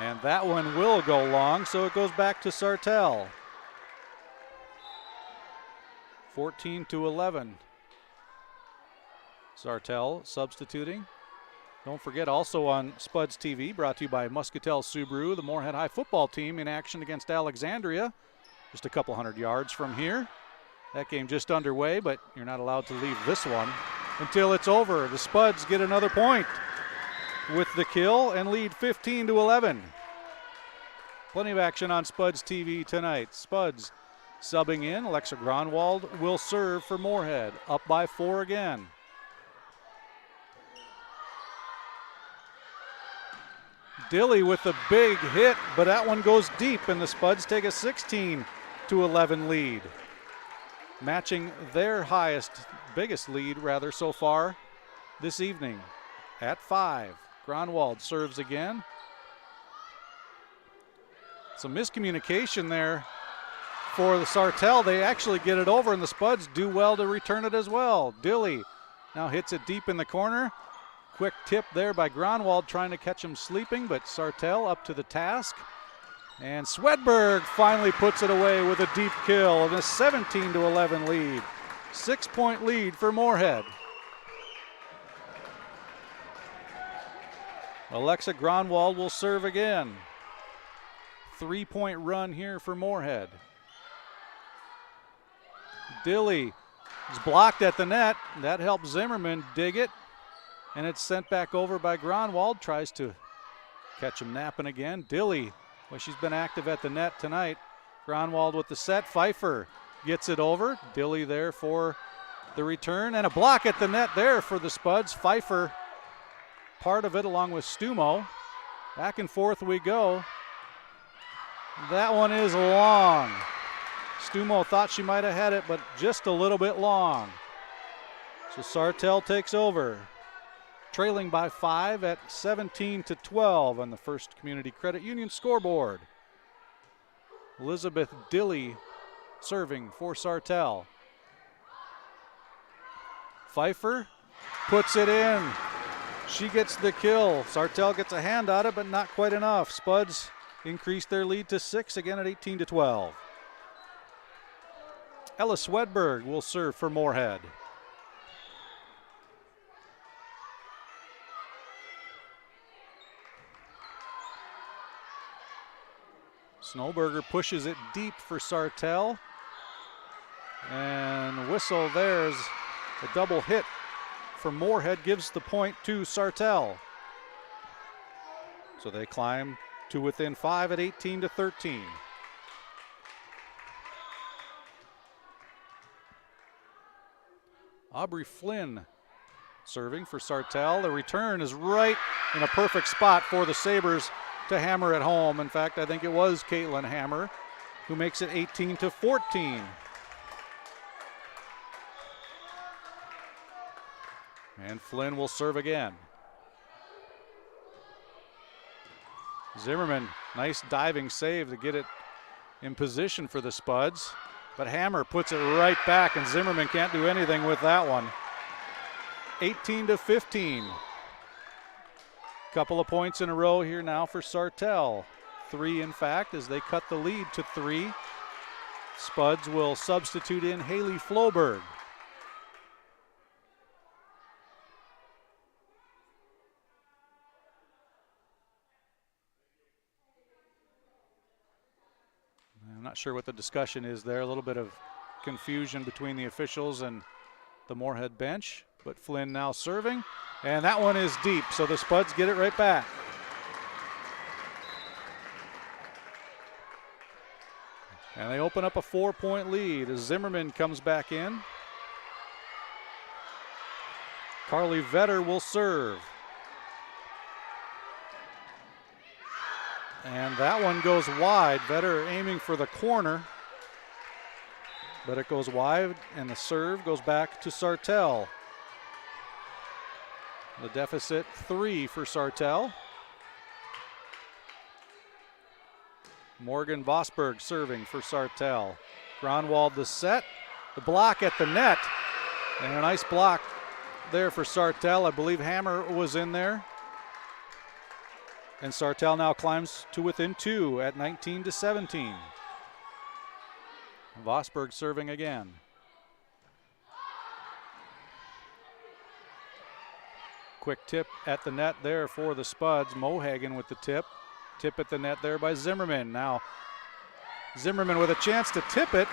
And that one will go long, so it goes back to Sartell. 14-11. Sartell substituting. Don't forget, also on Spuds TV, brought to you by Muscatel Subaru, the Moorhead High football team in action against Alexandria. Just a couple hundred yards from here. That game just underway, but you're not allowed to leave this one until it's over. The Spuds get another point with the kill and lead 15-11. Plenty of action on Spuds TV tonight. Spuds subbing in. Alexa Gronwald will serve for Moorhead, up by 4 again. Dilly with the big hit, but that one goes deep, and the Spuds take a 16-11 lead, matching their biggest lead rather so far this evening at 5. Gronwald serves again. Some miscommunication there for the Sartell. They actually get it over, and the Spuds do well to return it as well. Dilly now hits it deep in the corner. Quick tip there by Gronwald, trying to catch him sleeping, but Sartell up to the task. And Swedberg finally puts it away with a deep kill and a 17-11 lead. 6-point lead for Moorhead. Alexa Gronwald will serve again. 3-point run here for Moorhead. Dilly is blocked at the net. That helps Zimmerman dig it. And it's sent back over by Gronwald. Tries to catch him napping again. Dilly, well, she's been active at the net tonight. Gronwald with the set. Pfeiffer gets it over. Dilly there for the return. And a block at the net there for the Spuds. Pfeiffer, part of it along with Stumo. Back and forth we go. That one is long. Stumo thought she might have had it, but just a little bit long. So Sartell takes over, trailing by 5 at 17-12 on the First Community Credit Union scoreboard. Elizabeth Dilly serving for Sartell. Pfeiffer puts it in. She gets the kill. Sartell gets a hand on it, but not quite enough. Spuds increase their lead to 6 again at 18-12. Ella Swedberg will serve for Moorhead. Snowberger pushes it deep for Sartell. And whistle, there's a double hit for Moorhead, gives the point to Sartell. So they climb to within 5 at 18-13. Aubrey Flynn serving for Sartell. The return is right in a perfect spot for the Sabres to hammer it home. In fact, I think it was Caitlin Hammer who makes it 18-14. And Flynn will serve again. Zimmerman, nice diving save to get it in position for the Spuds. But Hammer puts it right back, and Zimmerman can't do anything with that one. 18-15. Couple of points in a row here now for Sartell. 3, in fact, as they cut the lead to 3. Spuds will substitute in Haley Floberg. I'm not sure what the discussion is there. A little bit of confusion between the officials and the Moorhead bench. But Flynn now serving, and that one is deep, so the Spuds get it right back. And they open up a 4-point lead as Zimmerman comes back in. Carly Vetter will serve. And that one goes wide. Vetter aiming for the corner, but it goes wide, and the serve goes back to Sartell. The deficit 3 for Sartell. Morgan Vosberg serving for Sartell. Gronwald the set, the block at the net, and a nice block there for Sartell. I believe Hammer was in there. And Sartell now climbs to within 2 at 19-17. Vosberg serving again. Quick tip at the net there for the Spuds. Mohagan with the tip. Tip at the net there by Zimmerman. Now Zimmerman with a chance to tip it.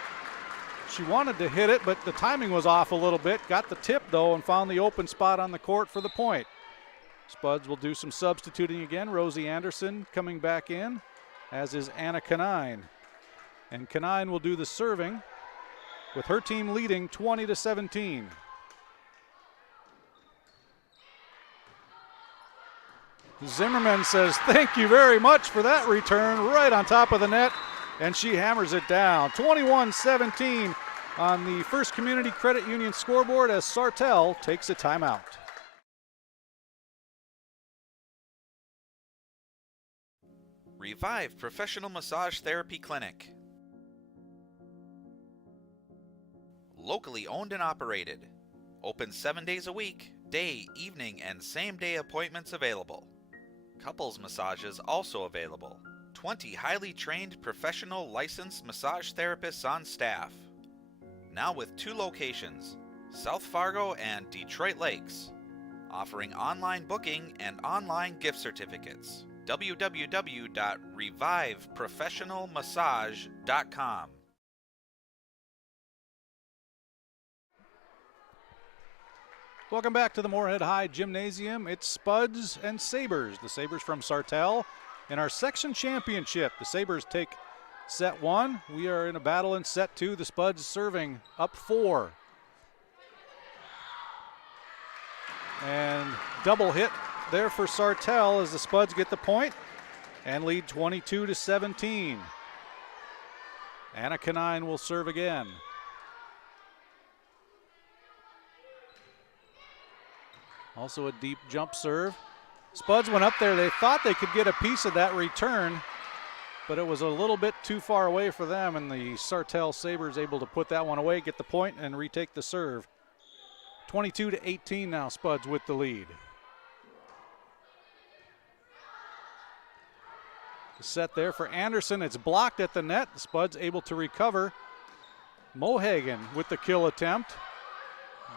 She wanted to hit it, but the timing was off a little bit. Got the tip though and found the open spot on the court for the point. Spuds will do some substituting again. Rosie Anderson coming back in, as is Anna Canine. And Canine will do the serving with her team leading 20-17. Zimmerman says, thank you very much for that return, right on top of the net, and she hammers it down. 21-17 on the First Community Credit Union scoreboard as Sartell takes a timeout. Revive Professional Massage Therapy Clinic. Locally owned and operated. Open 7 days a week, day, evening, and same-day appointments available. Couples massages also available. 20 highly trained professional licensed massage therapists on staff. Now with 2 locations, South Fargo and Detroit Lakes. Offering online booking and online gift certificates. www.reviveprofessionalmassage.com. Welcome back to the Moorhead High Gymnasium. It's Spuds and Sabres. The Sabres from Sartell in our section championship. The Sabres take set 1. We are in a battle in set 2. The Spuds serving up 4. And double hit there for Sartell as the Spuds get the point and lead 22-17. Anna Canine will serve again. Also a deep jump serve. Spuds went up there. They thought they could get a piece of that return, but it was a little bit too far away for them, and the Sartell Sabres able to put that one away, get the point, and retake the serve. 22-18 now, Spuds with the lead. The set there for Anderson. It's blocked at the net. The Spuds able to recover. Moorhead with the kill attempt.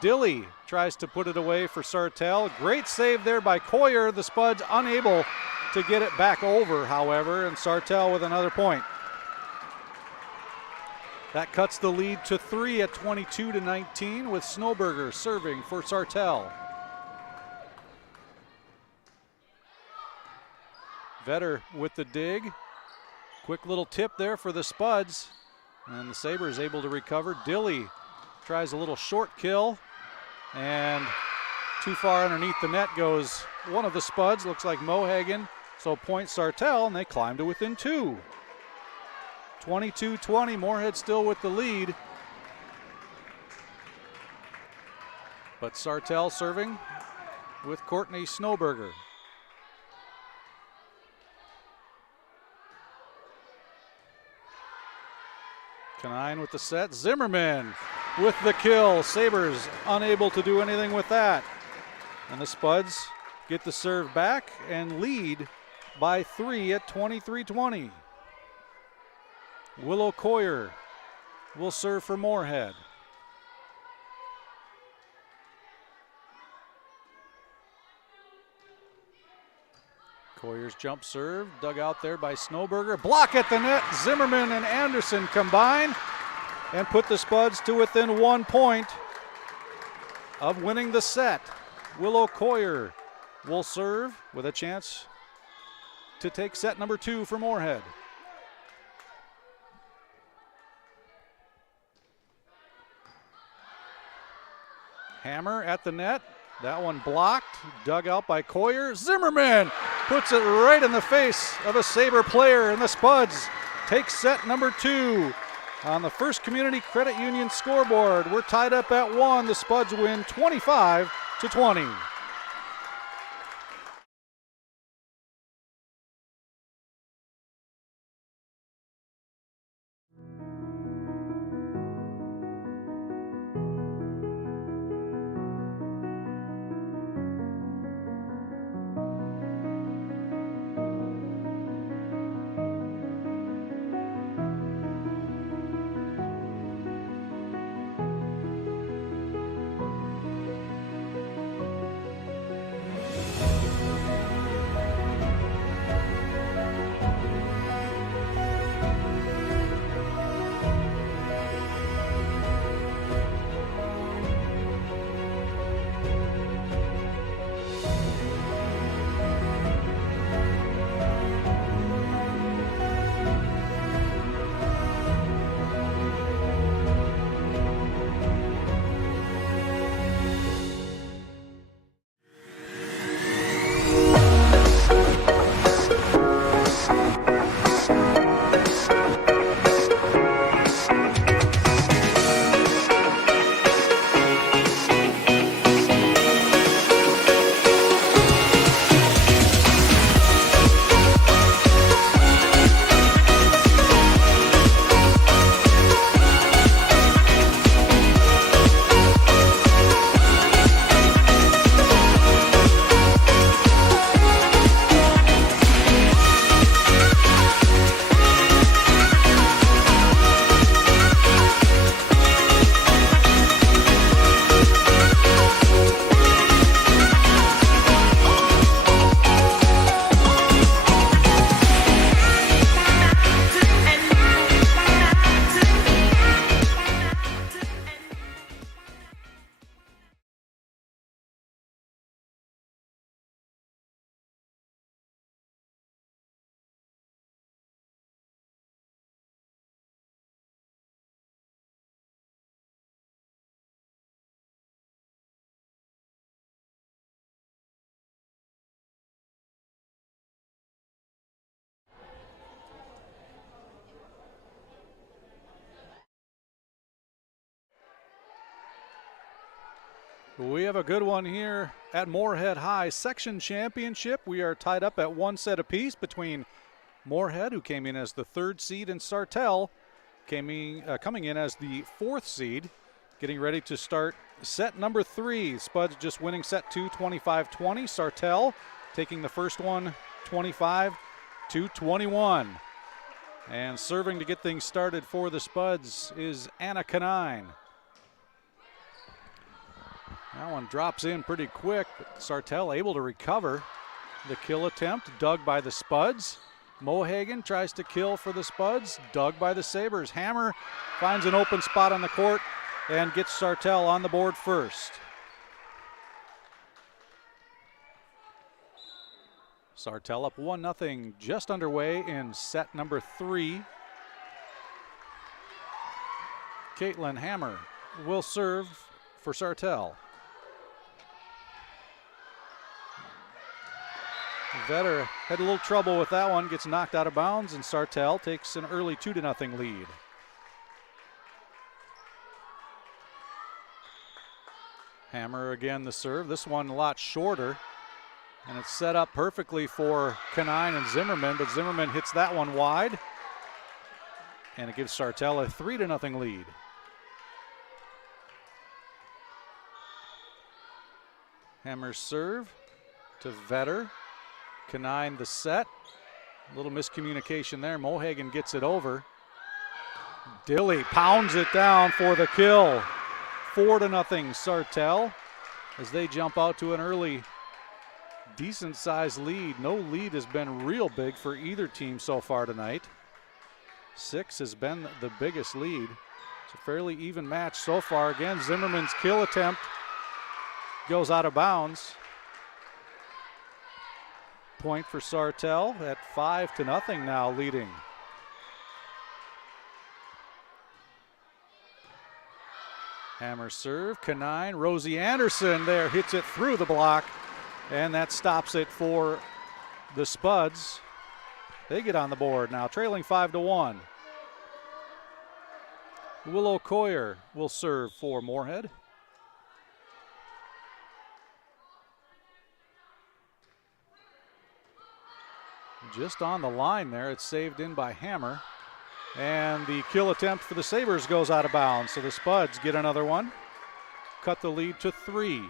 Dilly tries to put it away for Sartell. Great save there by Coyer. The Spuds unable to get it back over, however, and Sartell with another point. That cuts the lead to 3 at 22-19 with Snowberger serving for Sartell. Vetter with the dig. Quick little tip there for the Spuds, and the Sabres able to recover. Dilly tries a little short kill, and too far underneath the net goes one of the Spuds. Looks like Mohagan, so point Sartell, and they climb to within 2. 22-20, Moorhead still with the lead. But Sartell serving with Courtney Snowberger. Canine with the set. Zimmerman with the kill. Sabres unable to do anything with that. And the Spuds get the serve back and lead by 3 at 23-20. Willow Coyer will serve for Moorhead. Coyer's jump serve dug out there by Snowberger. Block at the net. Zimmerman and Anderson combine and put the Spuds to within 1 point of winning the set. Willow Coyer will serve with a chance to take set number 2 for Moorhead. Hammer at the net. That one blocked, dug out by Coyer. Zimmerman puts it right in the face of a Sabre player, and the Spuds take set number 2 on the First Community Credit Union scoreboard. We're tied up at 1. The Spuds win 25-20. We have a good one here at Moorhead High Section Championship. We are tied up at 1 set apiece between Moorhead, who came in as the 3rd seed, and Sartell coming in as the 4th seed. Getting ready to start set number 3. Spuds just winning set 2, 25-20. Sartell taking the first one, 25-21. And serving to get things started for the Spuds is Anna Canine. That one drops in pretty quick, but Sartell able to recover the kill attempt, dug by the Spuds. Mohagan tries to kill for the Spuds, dug by the Sabres. Hammer finds an open spot on the court and gets Sartell on the board first. Sartell up 1-0, just underway in set number 3. Caitlin Hammer will serve for Sartell. Vetter had a little trouble with that one, gets knocked out of bounds, and Sartell takes an early 2-0 lead. Hammer again the serve, this one a lot shorter, and it's set up perfectly for Canine and Zimmerman, but Zimmerman hits that one wide, and it gives Sartell a 3-0 lead. Hammer's serve to Vetter. Canine the set. A little miscommunication there. Mohagan gets it over. Dilly pounds it down for the kill. 4-0 Sartell as they jump out to an early decent sized lead. No lead has been real big for either team so far tonight. 6 has been the biggest lead. It's a fairly even match so far. Again, Zimmerman's kill attempt goes out of bounds. Point for Sartell at 5-0 now, leading. Hammer serve, Canine, Rosie Anderson there hits it through the block, and that stops it for the Spuds. They get on the board now, trailing 5-1. Willow Coyer will serve for Moorhead. Just on the line there, it's saved in by Hammer. And the kill attempt for the Sabres goes out of bounds, so the Spuds get another one. Cut the lead to 3.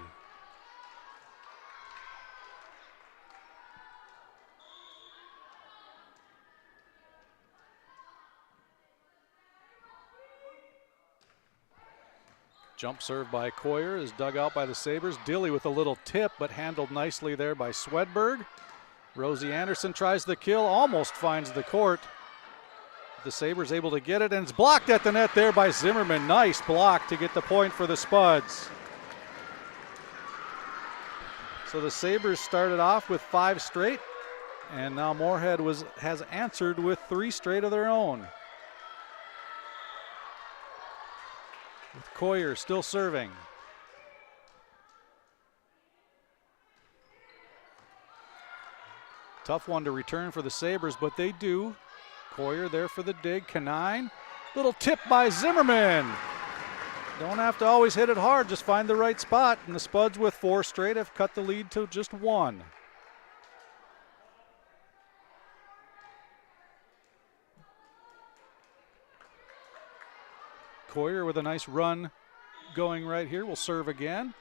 Jump serve by Coyer is dug out by the Sabres. Dilly with a little tip, but handled nicely there by Swedberg. Rosie Anderson tries the kill, almost finds the court. The Sabres able to get it, and it's blocked at the net there by Zimmerman. Nice block to get the point for the Spuds. So the Sabres started off with 5 straight, and now Moorhead has answered with 3 straight of their own. With Coyer still serving. Tough one to return for the Sabres, but they do. Coyer there for the dig. Canine. Little tip by Zimmerman. Don't have to always hit it hard, just find the right spot. And the Spuds with 4 straight have cut the lead to just 1. Coyer with a nice run going right here will serve again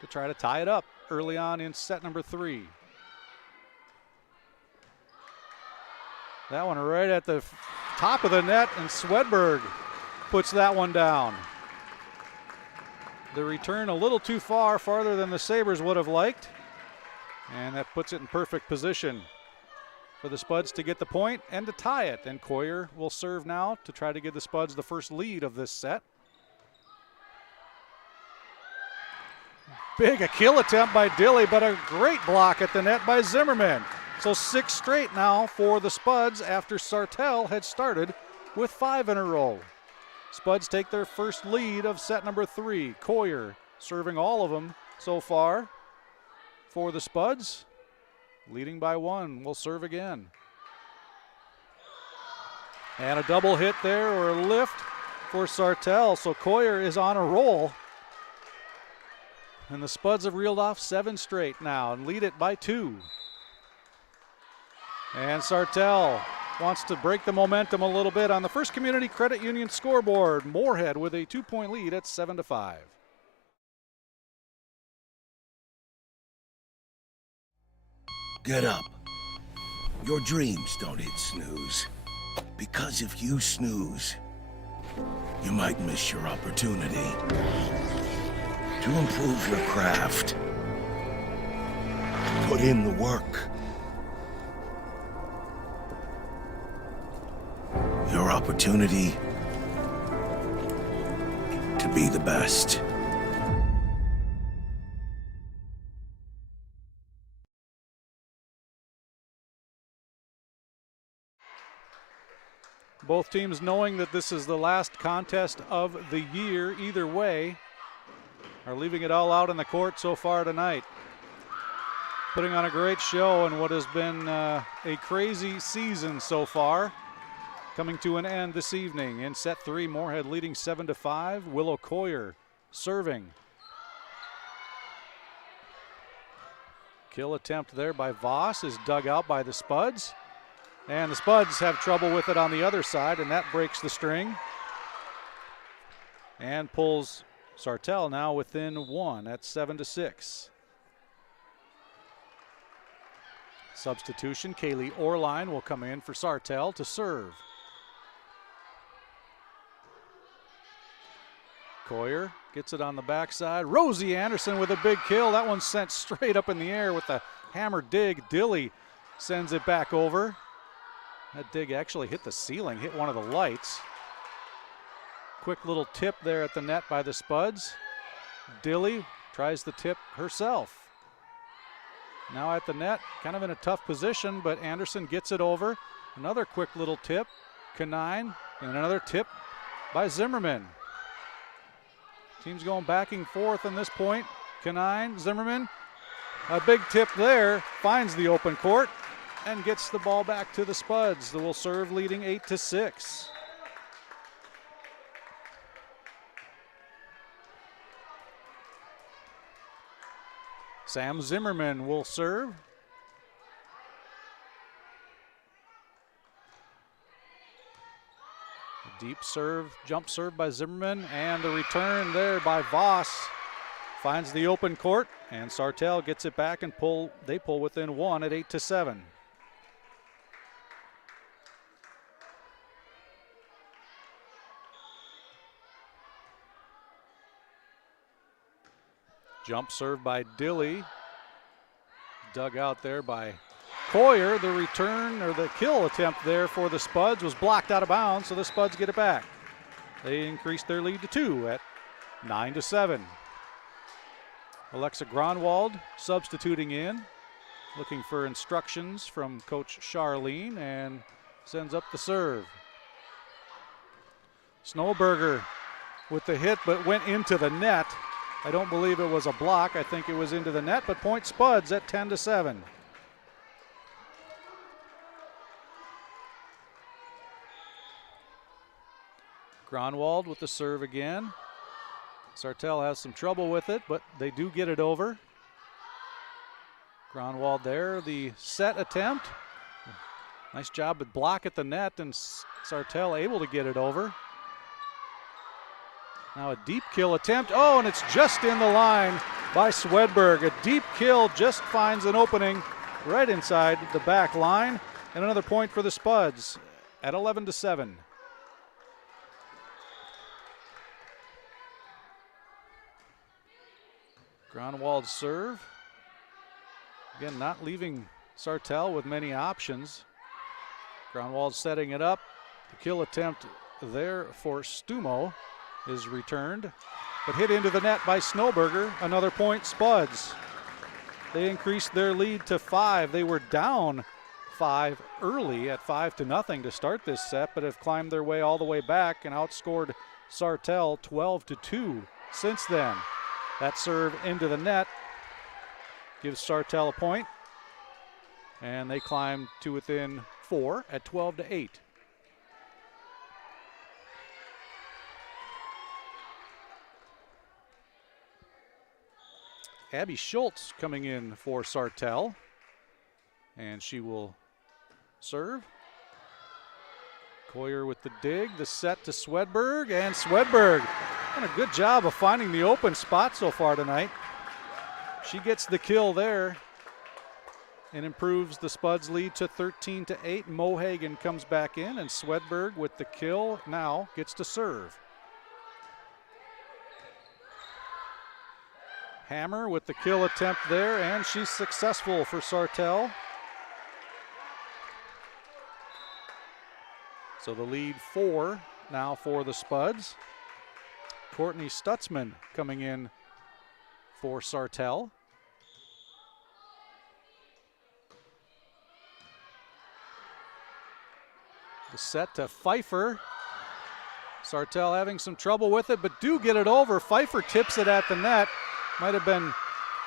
to try to tie it up early on in set number 3. That one right at the top of the net, and Swedberg puts that one down. The return a little too far, farther than the Sabres would have liked, and that puts it in perfect position for the Spuds to get the point and to tie it. And Coyer will serve now to try to give the Spuds the first lead of this set. Big a kill attempt by Dilly, but a great block at the net by Zimmerman. So 6 straight now for the Spuds after Sartell had started with 5 in a row. Spuds take their first lead of set number 3. Coyer serving all of them so far for the Spuds. Leading by 1, will serve again. And a double hit there, or a lift for Sartell. So Coyer is on a roll. And the Spuds have reeled off 7 straight now and lead it by 2. And Sartell wants to break the momentum a little bit on the First Community Credit Union scoreboard. Moorhead with a 2-point lead at 7-5. Get up. Your dreams don't hit snooze. Because if you snooze, you might miss your opportunity to improve your craft. Put in the work. Your opportunity to be the best. Both teams knowing that this is the last contest of the year either way are leaving it all out in the court so far tonight. Putting on a great show in what has been a crazy season so far. Coming to an end this evening in set 3, Moorhead leading 7-5. Willow Coyer serving. Kill attempt there by Voss is dug out by the Spuds. And the Spuds have trouble with it on the other side, and that breaks the string. And pulls Sartell now within 1 at 7-6. Substitution, Kaylee Orline will come in for Sartell to serve. Coyer gets it on the backside. Rosie Anderson with a big kill. That one's sent straight up in the air with the hammer dig. Dilly sends it back over. That dig actually hit the ceiling, hit one of the lights. Quick little tip there at the net by the Spuds. Dilly tries the tip herself. Now at the net, kind of in a tough position, but Anderson gets it over. Another quick little tip, Canine, and another tip by Zimmerman. Teams going back and forth on this point. Canine, Zimmerman, a big tip there, finds the open court and gets the ball back to the Spuds. They will serve leading 8-6. Sam Zimmerman will serve. Deep serve, jump serve by Zimmerman, and the return there by Voss finds the open court, and Sartell gets it back and they pull within 1 at 8-7. Jump serve by Dilly. Dug out there by Coyer. The return or the kill attempt there for the Spuds was blocked out of bounds, so the Spuds get it back. They increased their lead to 2 at 9-7. Alexa Gronwald substituting in, looking for instructions from Coach Charlene, and sends up the serve. Snowberger with the hit, but went into the net. I don't believe it was a block. I think it was into the net, but point Spuds at 10-7. Gronwald with the serve again. Sartell has some trouble with it, but they do get it over. Gronwald there, the set attempt. Nice job with block at the net, and Sartell able to get it over. Now a deep kill attempt. Oh, and it's just in the line by Swedberg. A deep kill just finds an opening right inside the back line. And another point for the Spuds at 11-7. Gronwald's serve. Again, not leaving Sartell with many options. Gronwald setting it up. The kill attempt there for Stumo is returned, but hit into the net by Snowberger. Another point Spuds. They increased their lead to 5. They were down 5 early at 5-0 to start this set, but have climbed their way all the way back and outscored Sartell 12-2 since then. That serve into the net gives Sartell a point, and they climb to within 4 at 12-8. Abby Schultz coming in for Sartell. And she will serve. Coyer with the dig, the set to Swedberg, and Swedberg done a good job of finding the open spot so far tonight. She gets the kill there and improves the Spuds lead to 13-8. Mohagan comes back in, and Swedberg with the kill now gets to serve. Hammer with the kill attempt there, and she's successful for Sartell. So the lead 4 now for the Spuds. Courtney Stutzman coming in for Sartell. The set to Pfeiffer. Sartell having some trouble with it, but do get it over. Pfeiffer tips it at the net. Might have been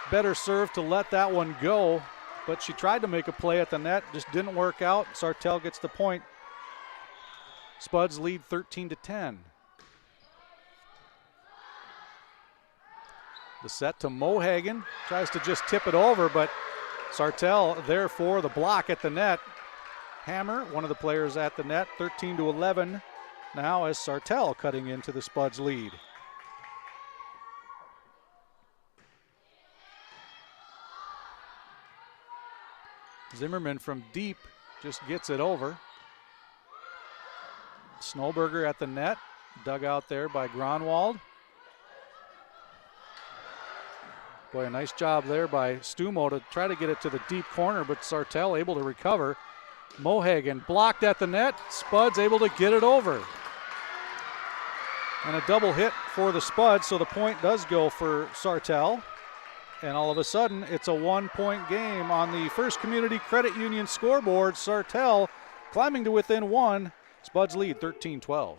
better served to let that one go, but she tried to make a play at the net, just didn't work out. Sartell gets the point. Spuds lead 13-10. The set to Mohagan, tries to just tip it over, but Sartell there for the block at the net. Hammer, one of the players at the net, 13-11 now as Sartell cutting into the Spuds lead. Zimmerman from deep just gets it over. Snowberger at the net, dug out there by Gronwald. Boy, a nice job there by Stumo to try to get it to the deep corner, but Sartell able to recover. Mohagan blocked at the net, Spuds able to get it over. And a double hit for the Spuds, so the point does go for Sartell. And all of a sudden, it's a 1-point game on the First Community Credit Union scoreboard. Sartell climbing to within 1. Spuds lead 13-12.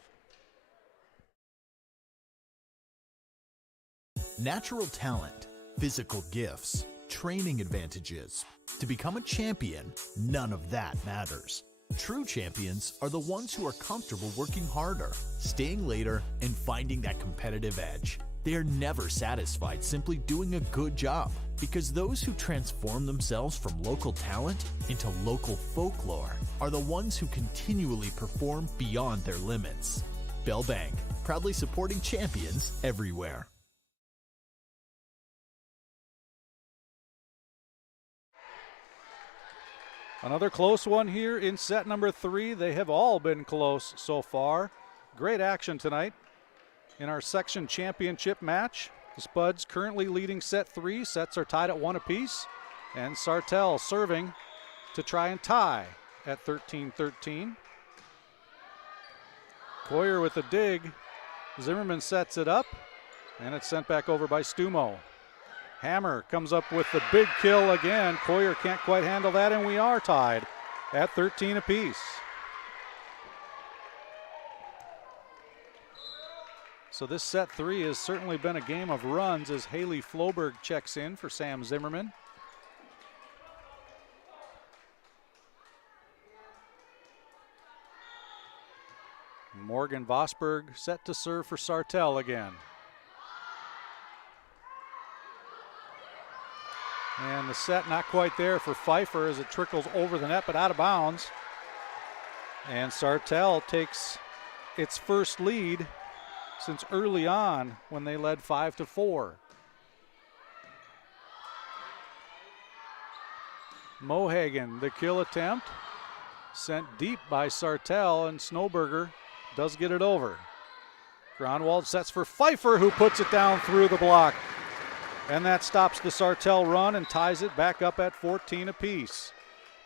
Natural talent, physical gifts, training advantages. To become a champion, none of that matters. True champions are the ones who are comfortable working harder, staying later, and finding that competitive edge. They are never satisfied simply doing a good job, because those who transform themselves from local talent into local folklore are the ones who continually perform beyond their limits. Bell Bank, proudly supporting champions everywhere. Another close one here in set number 3. They have all been close so far. Great action tonight in our section championship match. The Spuds currently leading set 3. Sets are tied at 1 apiece. And Sartell serving to try and tie at 13-13. Coyer with a dig. Zimmerman sets it up, and it's sent back over by Stumo. Hammer comes up with the big kill again. Coyer can't quite handle that, and we are tied at 13 apiece. So this set 3 has certainly been a game of runs as Haley Floberg checks in for Sam Zimmerman. Morgan Vosberg set to serve for Sartell again. And the set not quite there for Pfeiffer as it trickles over the net but out of bounds. And Sartell takes its first lead since early on when they led 5-4. Mohagan, the kill attempt, sent deep by Sartell, and Snowberger does get it over. Gronwald sets for Pfeiffer, who puts it down through the block. And that stops the Sartell run and ties it back up at 14 apiece.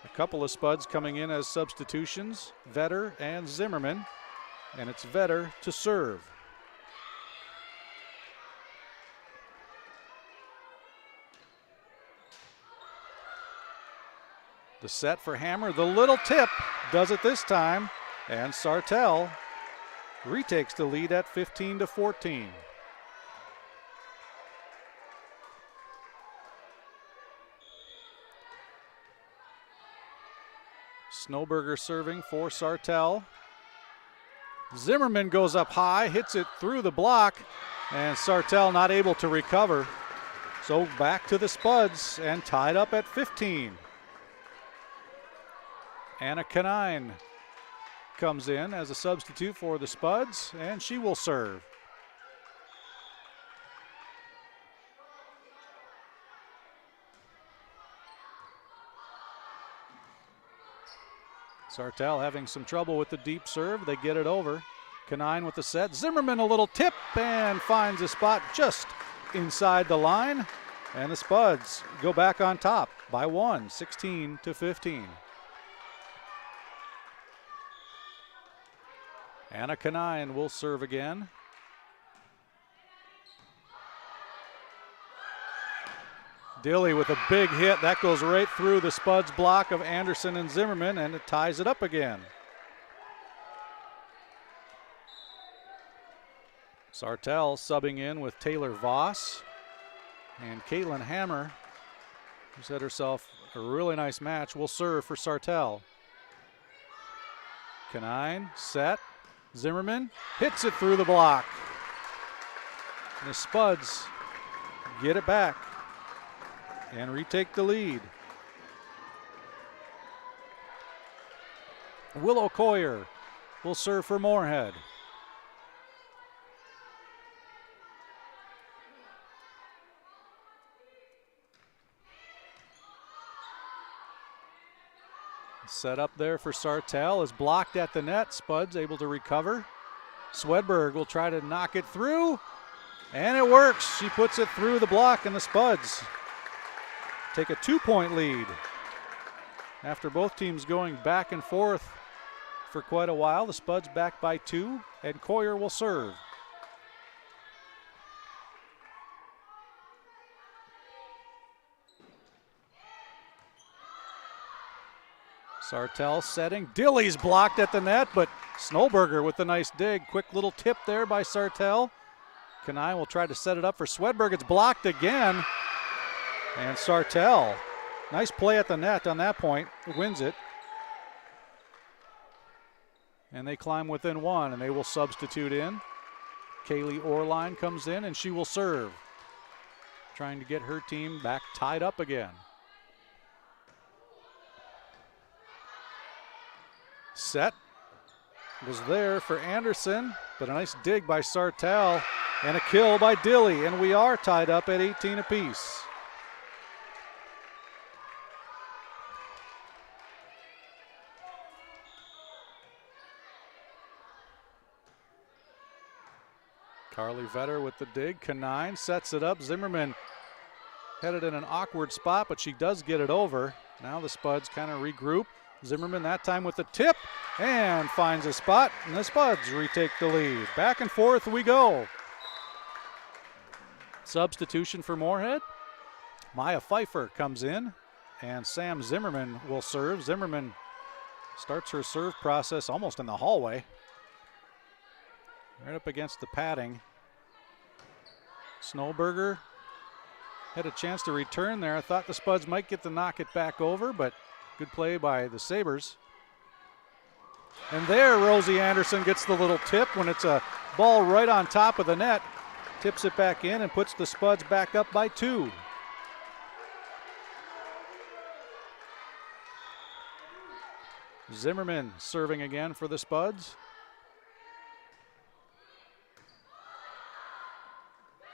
A couple of Spuds coming in as substitutions, Vetter and Zimmerman. And it's Vetter to serve. The set for Hammer, the little tip, does it this time. And Sartell retakes the lead at 15-14. Snowberger serving for Sartell. Zimmerman goes up high, hits it through the block, and Sartell not able to recover. So back to the Spuds and tied up at 15. Anna Canine comes in as a substitute for the Spuds, and she will serve. Sartell having some trouble with the deep serve. They get it over. Canine with the set. Zimmerman a little tip and finds a spot just inside the line. And the Spuds go back on top by 1, 16-15. Anna Canine will serve again. Dilly with a big hit. That goes right through the Spuds block of Anderson and Zimmerman, and it ties it up again. Sartell subbing in with Taylor Voss. And Caitlin Hammer, who's had herself a really nice match, will serve for Sartell. Canine, set. Zimmerman hits it through the block. And the Spuds get it back and retake the lead. Willow Coyer will serve for Moorhead. Set up there for Sartell is blocked at the net. Spuds able to recover. Swedberg will try to knock it through, and it works. She puts it through the block, and the Spuds take a 2-point lead. After both teams going back and forth for quite a while, the Spuds back by 2, and Coyer will serve. Sartell setting. Dilly's blocked at the net, but Snowberger with the nice dig. Quick little tip there by Sartell. Canine will try to set it up for Swedberg. It's blocked again. And Sartell, nice play at the net on that point, wins it. And they climb within 1, and they will substitute in. Kaylee Orline comes in, and she will serve. Trying to get her team back tied up again. Set was there for Anderson, but a nice dig by Sartell and a kill by Dilly, and we are tied up at 18 apiece. Carly Vetter with the dig. Canine sets it up. Zimmerman headed in an awkward spot, but she does get it over. Now the Spuds kind of regroup. Zimmerman that time with the tip and finds a spot, and the Spuds retake the lead. Back and forth we go. Substitution for Moorhead. Maya Pfeiffer comes in, and Sam Zimmerman will serve. Zimmerman starts her serve process almost in the hallway. Right up against the padding. Snowberger had a chance to return there. I thought the Spuds might get to knock it back over, but good play by the Sabres. And there, Rosie Anderson gets the little tip when it's a ball right on top of the net. Tips it back in and puts the Spuds back up by 2. Zimmerman serving again for the Spuds.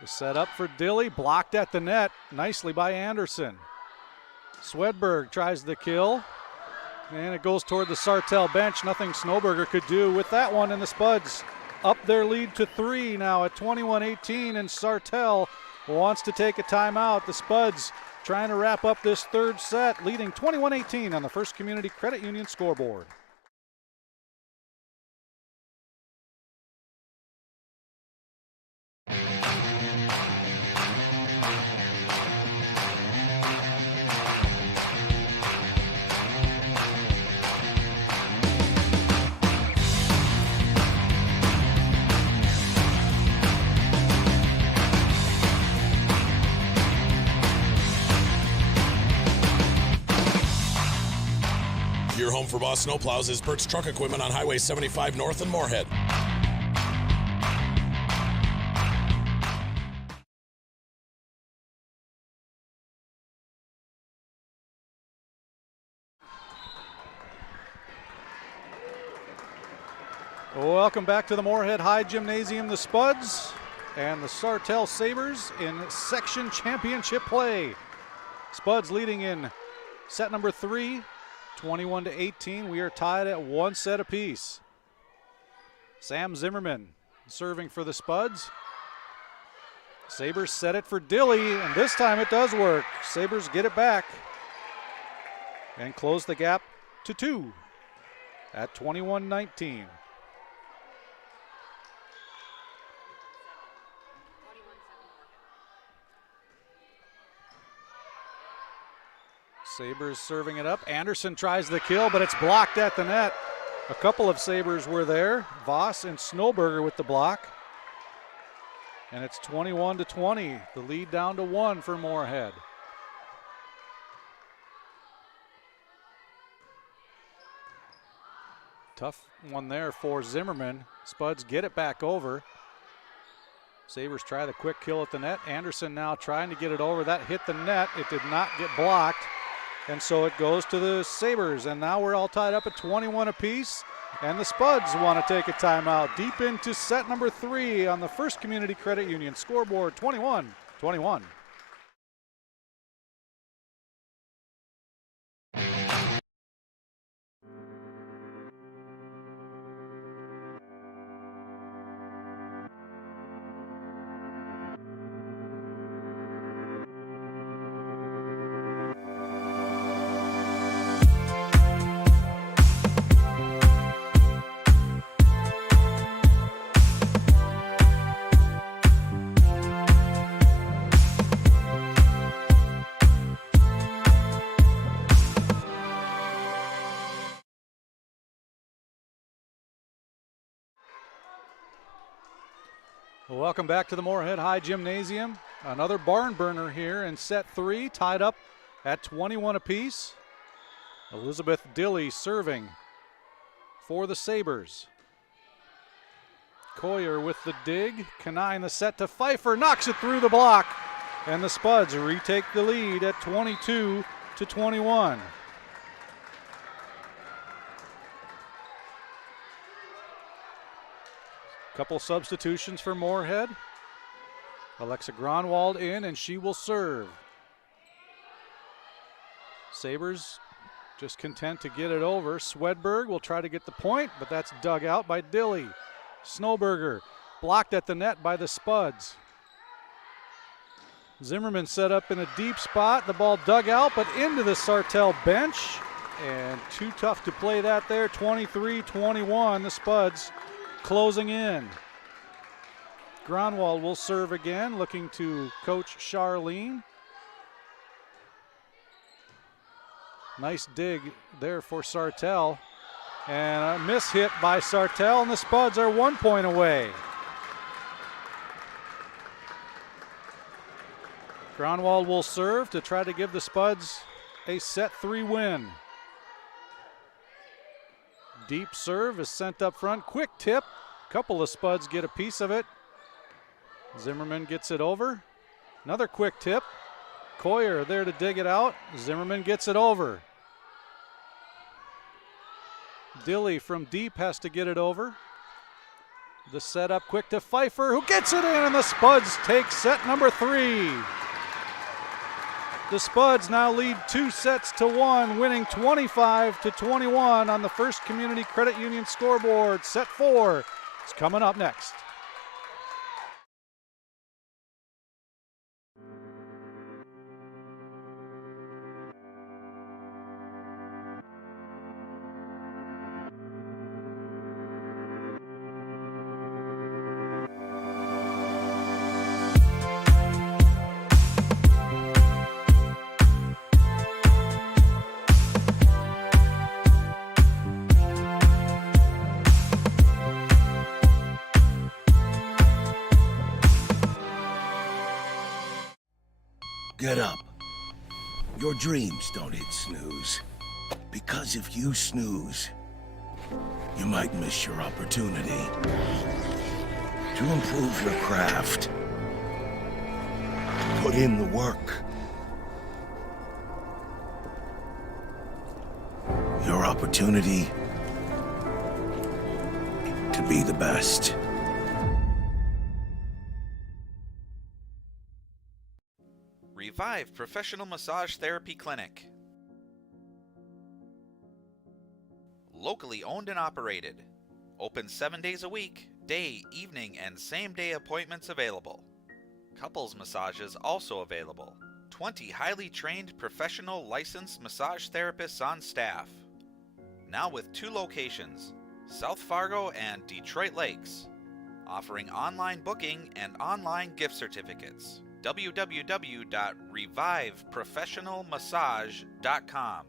The setup for Dilly, blocked at the net nicely by Anderson. Swedberg tries the kill, and it goes toward the Sartell bench. Nothing Snowberger could do with that one, and the Spuds up their lead to 3 now at 21-18, and Sartell wants to take a timeout. The Spuds trying to wrap up this third set, leading 21-18 on the First Community Credit Union scoreboard. Your home for Boss Snowplows is Burt's Truck Equipment on Highway 75 North in Moorhead. Welcome back to the Moorhead High Gymnasium. The Spuds and the Sartell Sabres in section championship play. Spuds leading in set number 3, 21-18. We are tied at 1 set apiece. Sam Zimmerman serving for the Spuds. Sabres set it for Dilly, and this time it does work. Sabres get it back and close the gap to 2 at 21-19. Sabres serving it up. Anderson tries the kill, but it's blocked at the net. A couple of Sabres were there. Voss and Snowberger with the block. And it's 21-20. The lead down to 1 for Moorhead. Tough one there for Zimmerman. Spuds get it back over. Sabres try the quick kill at the net. Anderson now trying to get it over. That hit the net. It did not get blocked. And so it goes to the Sabres. And now we're all tied up at 21 apiece. And the Spuds want to take a timeout deep into set number 3 on the First Community Credit Union scoreboard, 21-21. Welcome back to the Moorhead High Gymnasium. Another barn burner here in set 3, tied up at 21 apiece. Elizabeth Dilly serving for the Sabres. Coyer with the dig. Kanai in the set to Pfeiffer, knocks it through the block. And the Spuds retake the lead at 22-21. Couple substitutions for Moorhead. Alexa Gronwald in, and she will serve. Sabres just content to get it over. Swedberg will try to get the point, but that's dug out by Dilly. Snowberger blocked at the net by the Spuds. Zimmerman set up in a deep spot. The ball dug out, but into the Sartell bench. And too tough to play that there. 23-21, the Spuds closing in. Gronwald will serve again, looking to coach Charlene. Nice dig there for Sartell. And a miss hit by Sartell, and the Spuds are 1 point away. Gronwald will serve to try to give the Spuds a set 3 win. Deep serve is sent up front. Quick tip. Couple of Spuds get a piece of it. Zimmerman gets it over. Another quick tip. Coyer there to dig it out. Zimmerman gets it over. Dilly from deep has to get it over. The setup quick to Pfeiffer, who gets it in, and the Spuds take set number 3. The Spuds now lead 2-1, winning 25-21 on the First Community Credit Union scoreboard. Set 4 is coming up next. Get up. Your dreams don't hit snooze. Because if you snooze, you might miss your opportunity to improve your craft. Put in the work. Your opportunity to be the best. Revive Professional Massage Therapy Clinic. Locally owned and operated. Open 7 days a week, day, evening, and same-day appointments available. Couples massages also available. 20 highly trained professional licensed massage therapists on staff. Now with 2 locations, South Fargo and Detroit Lakes. Offering online booking and online gift certificates. www.reviveprofessionalmassage.com.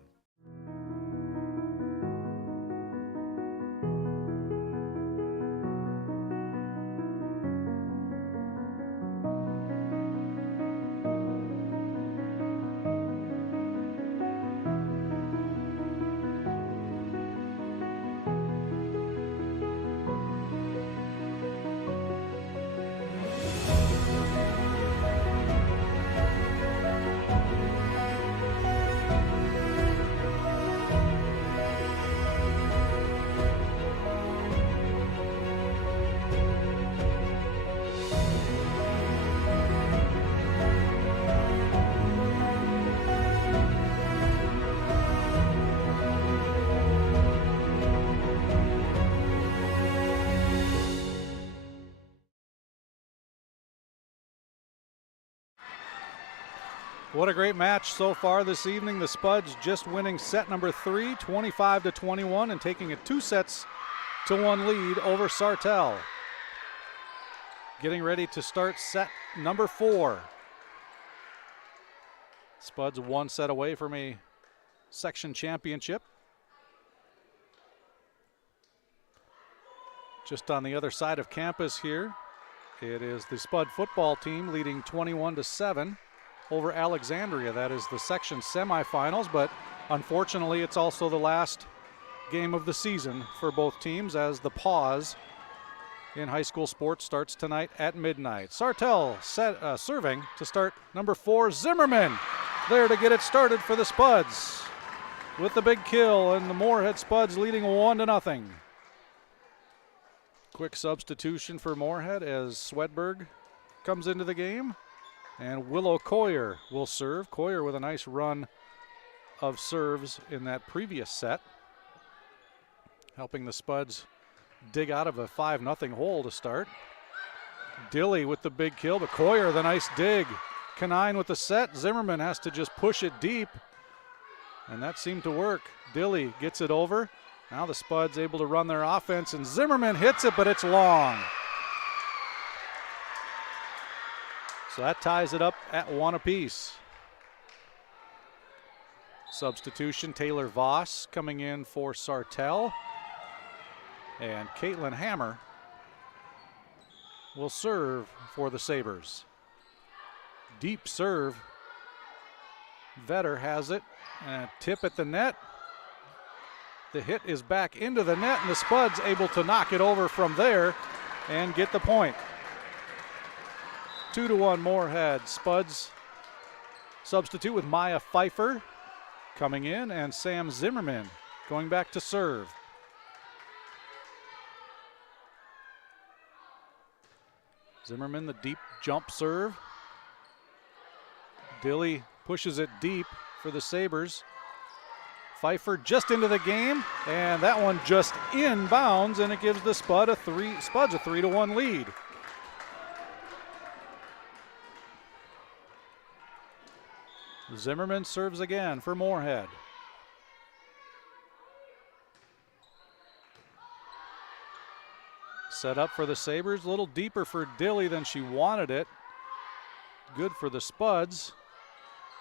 What a great match so far this evening. The Spuds just winning set number 3, 25-21, and taking a 2-1 lead over Sartell. Getting ready to start set number 4. Spuds 1 set away from a section championship. Just on the other side of campus here, it is the Spud football team leading 21-7 over Alexandria. That is the section semifinals, but unfortunately it's also the last game of the season for both teams as the pause in high school sports starts tonight at midnight. Sartell serving to start number 4, Zimmerman, there to get it started for the Spuds with the big kill, and the Moorhead Spuds leading 1-0. Quick substitution for Moorhead as Swedberg comes into the game. And Willow Coyer will serve. Coyer with a nice run of serves in that previous set, helping the Spuds dig out of a 5-0 hole to start. Dilly with the big kill, but Coyer the nice dig. Canine with the set. Zimmerman has to just push it deep, and that seemed to work. Dilly gets it over. Now the Spuds able to run their offense, and Zimmerman hits it, but it's long. So that ties it up at 1 apiece. Substitution, Taylor Voss coming in for Sartell. And Caitlin Hammer will serve for the Sabres. Deep serve. Vetter has it. And a tip at the net. The hit is back into the net, and the Spuds able to knock it over from there and get the point. 2-1 Moorhead. Spuds substitute with Maya Pfeiffer coming in, and Sam Zimmerman going back to serve. Zimmerman, the deep jump serve. Dilly pushes it deep for the Sabres. Pfeiffer just into the game, and that one just inbounds, and it gives the Spuds a 3-1 lead. Zimmerman serves again for Moorhead. Set up for the Sabres, a little deeper for Dilly than she wanted it. Good for the Spuds.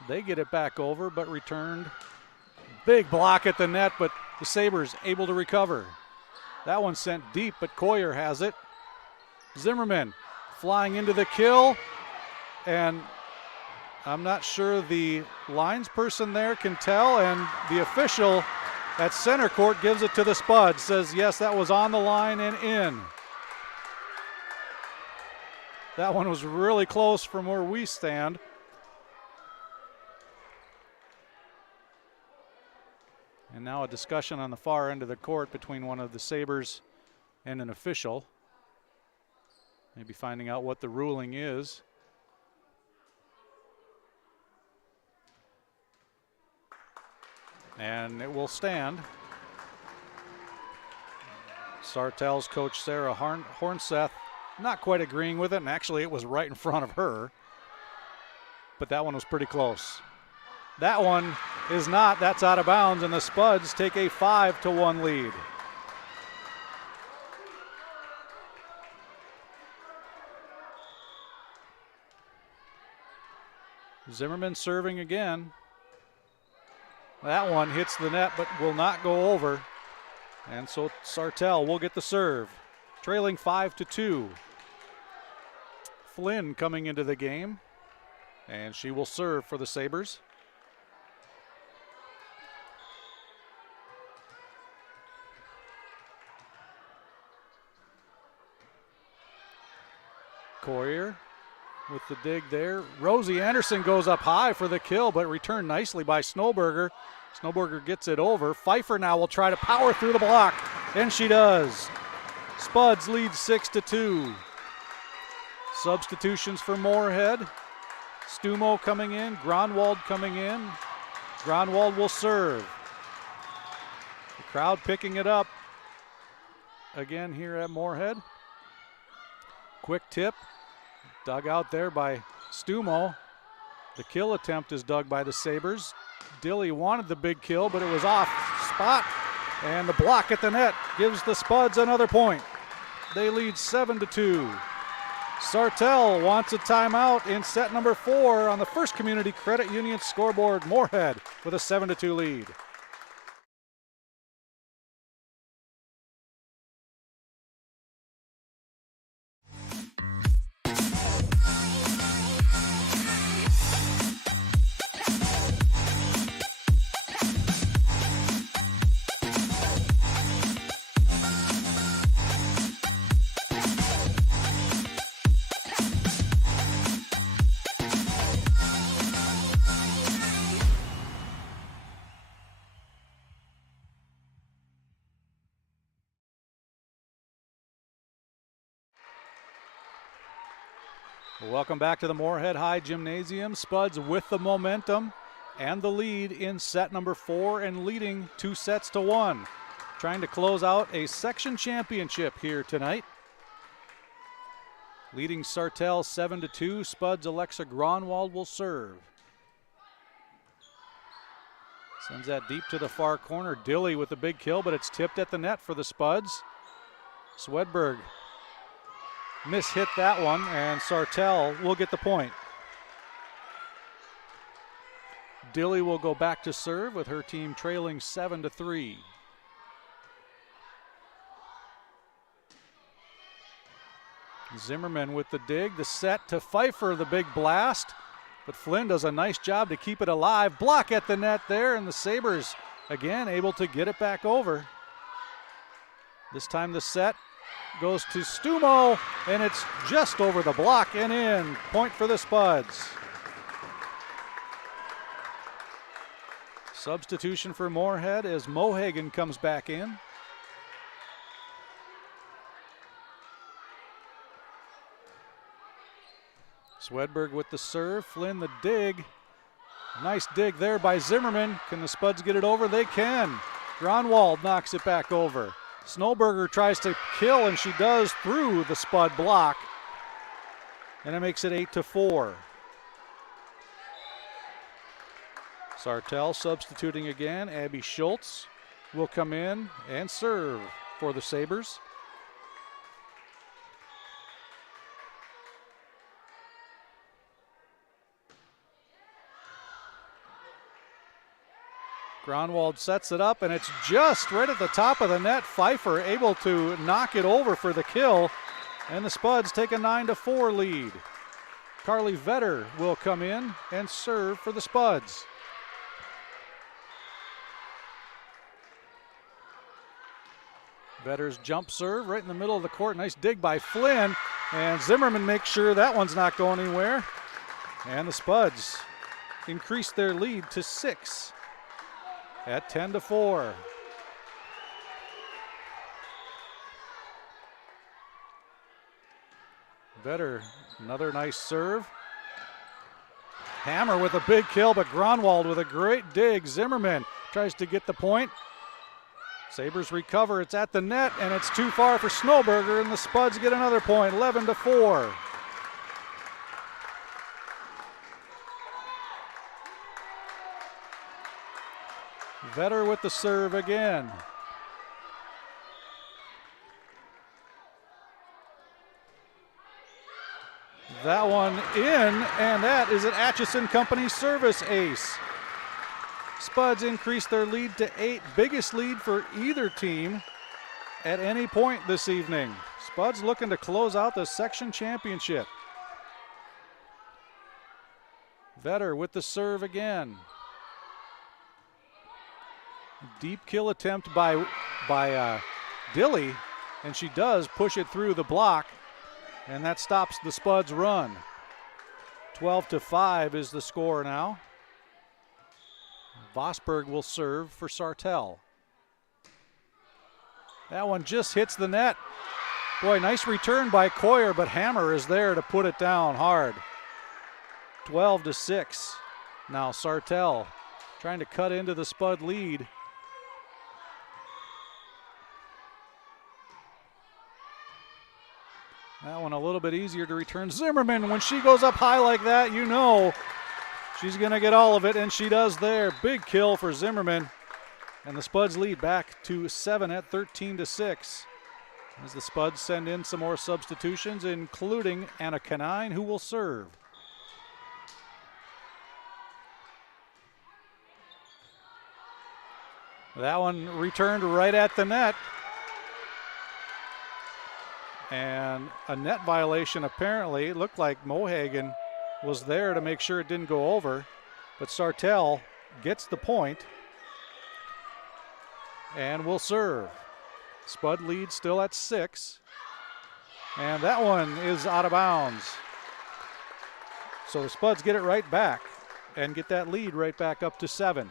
They get it back over, but returned. Big block at the net, but the Sabres able to recover. That one sent deep, but Coyer has it. Zimmerman flying into the kill, and I'm not sure the lines person there can tell, and the official at center court gives it to the Spuds, says yes, that was on the line and in. That one was really close from where we stand. And now a discussion on the far end of the court between one of the Sabres and an official. Maybe finding out what the ruling is. And it will stand. Sartell's coach Sarah Hornseth not quite agreeing with it, and actually it was right in front of her. But that one was pretty close. That one is not. That's out of bounds, and the Spuds take a 5-1 lead. Zimmerman serving again. That one hits the net but will not go over. And so Sartell will get the serve. Trailing 5-2. Flynn coming into the game. And she will serve for the Sabres. Courier with the dig there. Rosie Anderson goes up high for the kill, but returned nicely by Snowberger. Snowberger gets it over. Pfeiffer now will try to power through the block, and she does. Spuds lead 6-2. Substitutions for Moorhead. Stumo coming in, Gronwald coming in. Gronwald will serve. The crowd picking it up again here at Moorhead. Quick tip, dug out there by Stumo. The kill attempt is dug by the Sabres. Dilly wanted the big kill, but it was off spot. And the block at the net gives the Spuds another point. They lead 7-2. Sartell wants a timeout in set number 4 on the First Community Credit Union scoreboard. Moorhead with a 7-2 lead. Welcome back to the Moorhead High Gymnasium. Spuds with the momentum and the lead in set number 4 and leading 2-1. Trying to close out a section championship here tonight. Leading Sartell 7-2. Spuds Alexa Gronwald will serve. Sends that deep to the far corner. Dilly with the big kill, but it's tipped at the net for the Spuds. Swedberg mishit that one, and Sartell will get the point. Dilly will go back to serve with her team trailing 7-3. Zimmerman with the dig, the set to Pfeiffer, the big blast, but Flynn does a nice job to keep it alive. Block at the net there, and the Sabres again able to get it back over. This time the set goes to Stumo, and it's just over the block and in. Point for the Spuds. Substitution for Moorhead as Mohagan comes back in. Swedberg with the serve, Flynn the dig. Nice dig there by Zimmerman. Can the Spuds get it over? They can. Gronwald knocks it back over. Snowberger tries to kill, and she does through the Spud block. And it makes it 8-4. Sartell substituting again. Abby Schultz will come in and serve for the Sabres. Gronwald sets it up, and it's just right at the top of the net. Pfeiffer able to knock it over for the kill, and the Spuds take a 9-4 lead. Carly Vetter will come in and serve for the Spuds. Vetter's jump serve right in the middle of the court. Nice dig by Flynn, and Zimmerman makes sure that one's not going anywhere. And the Spuds increase their lead to 6. At 10-4. Vetter, another nice serve. Hammer with a big kill, but Gronwald with a great dig. Zimmerman tries to get the point. Sabres recover, it's at the net, and it's too far for Snowberger, and the Spuds get another point, 11-4. Vetter with the serve again. That one in, and that is an Atchison Company service ace. Spuds increase their lead to 8, biggest lead for either team at any point this evening. Spuds looking to close out the section championship. Vetter with the serve again. Deep kill attempt by Dilly, and she does push it through the block, and that stops the Spuds' run. 12-5 is the score now. Vosberg will serve for Sartell. That one just hits the net. Boy, nice return by Coyer, but Hammer is there to put it down hard. 12-6. Now Sartell trying to cut into the Spud lead. That one a little bit easier to return. Zimmerman, when she goes up high like that, you know she's going to get all of it, and she does there. Big kill for Zimmerman. And the Spuds lead back to 7 at 13-6. As the Spuds send in some more substitutions, including Anna Canine, who will serve. That one returned right at the net. And a net violation apparently. It looked like Mohagan was there to make sure it didn't go over. But Sartell gets the point and will serve. Spud lead still at 6. And that one is out of bounds. So the Spuds get it right back and get that lead right back up to 7.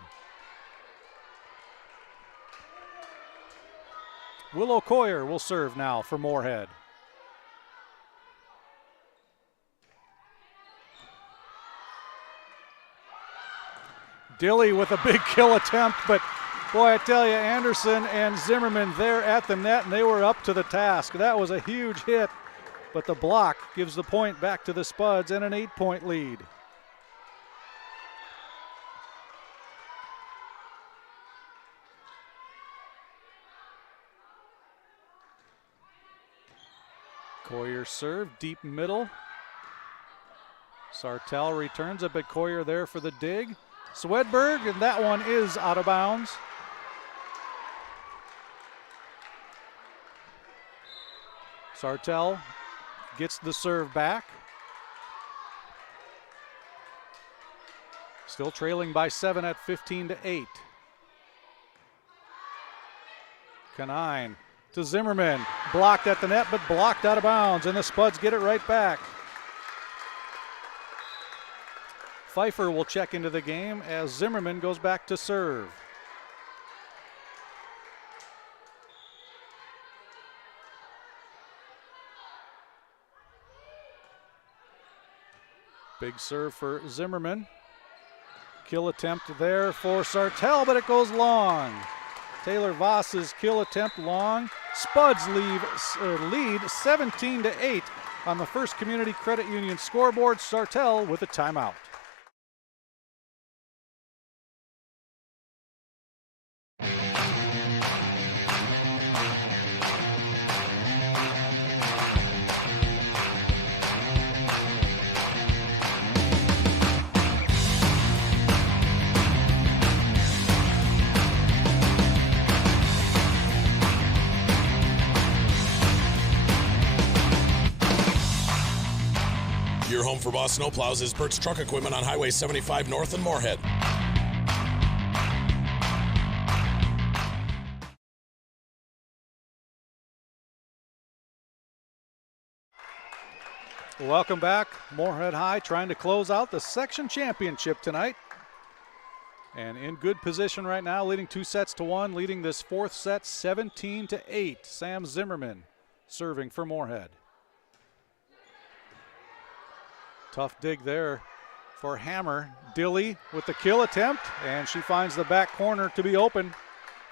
Willow Coyer will serve now for Moorhead. Dilly with a big kill attempt, but boy, I tell you, Anderson and Zimmerman there at the net, and they were up to the task. That was a huge hit, but the block gives the point back to the Spuds and an 8-point lead. Coyer serve, deep middle. Sartell returns it, but Coyer there for the dig. Swedberg, and that one is out of bounds. Sartell gets the serve back. Still trailing by 7 at 15-8. Canine to Zimmerman, blocked at the net, but blocked out of bounds, and the Spuds get it right back. Pfeiffer will check into the game as Zimmerman goes back to serve. Big serve for Zimmerman. Kill attempt there for Sartell, but it goes long. Taylor Voss's kill attempt long. Spuds lead 17-8 on the First Community Credit Union scoreboard. Sartell with a timeout. Your home for Boss Snowplows is Burt's Truck Equipment on Highway 75 North in Moorhead. Welcome back. Moorhead High trying to close out the section championship tonight. And in good position right now, leading 2-1, leading this fourth set 17-8. Sam Zimmerman serving for Moorhead. Tough dig there for Hammer. Dilly with the kill attempt, and she finds the back corner to be open.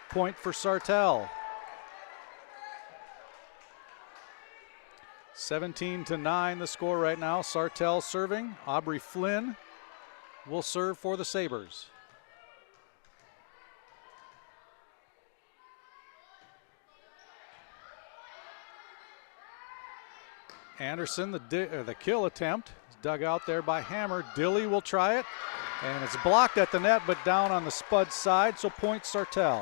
Point for Sartell. 17-9 the score right now. Sartell serving. Aubrey Flynn will serve for the Sabres. Anderson, the kill attempt, is dug out there by Hammer. Dilly will try it, and it's blocked at the net, but down on the Spud side, so point Sartell.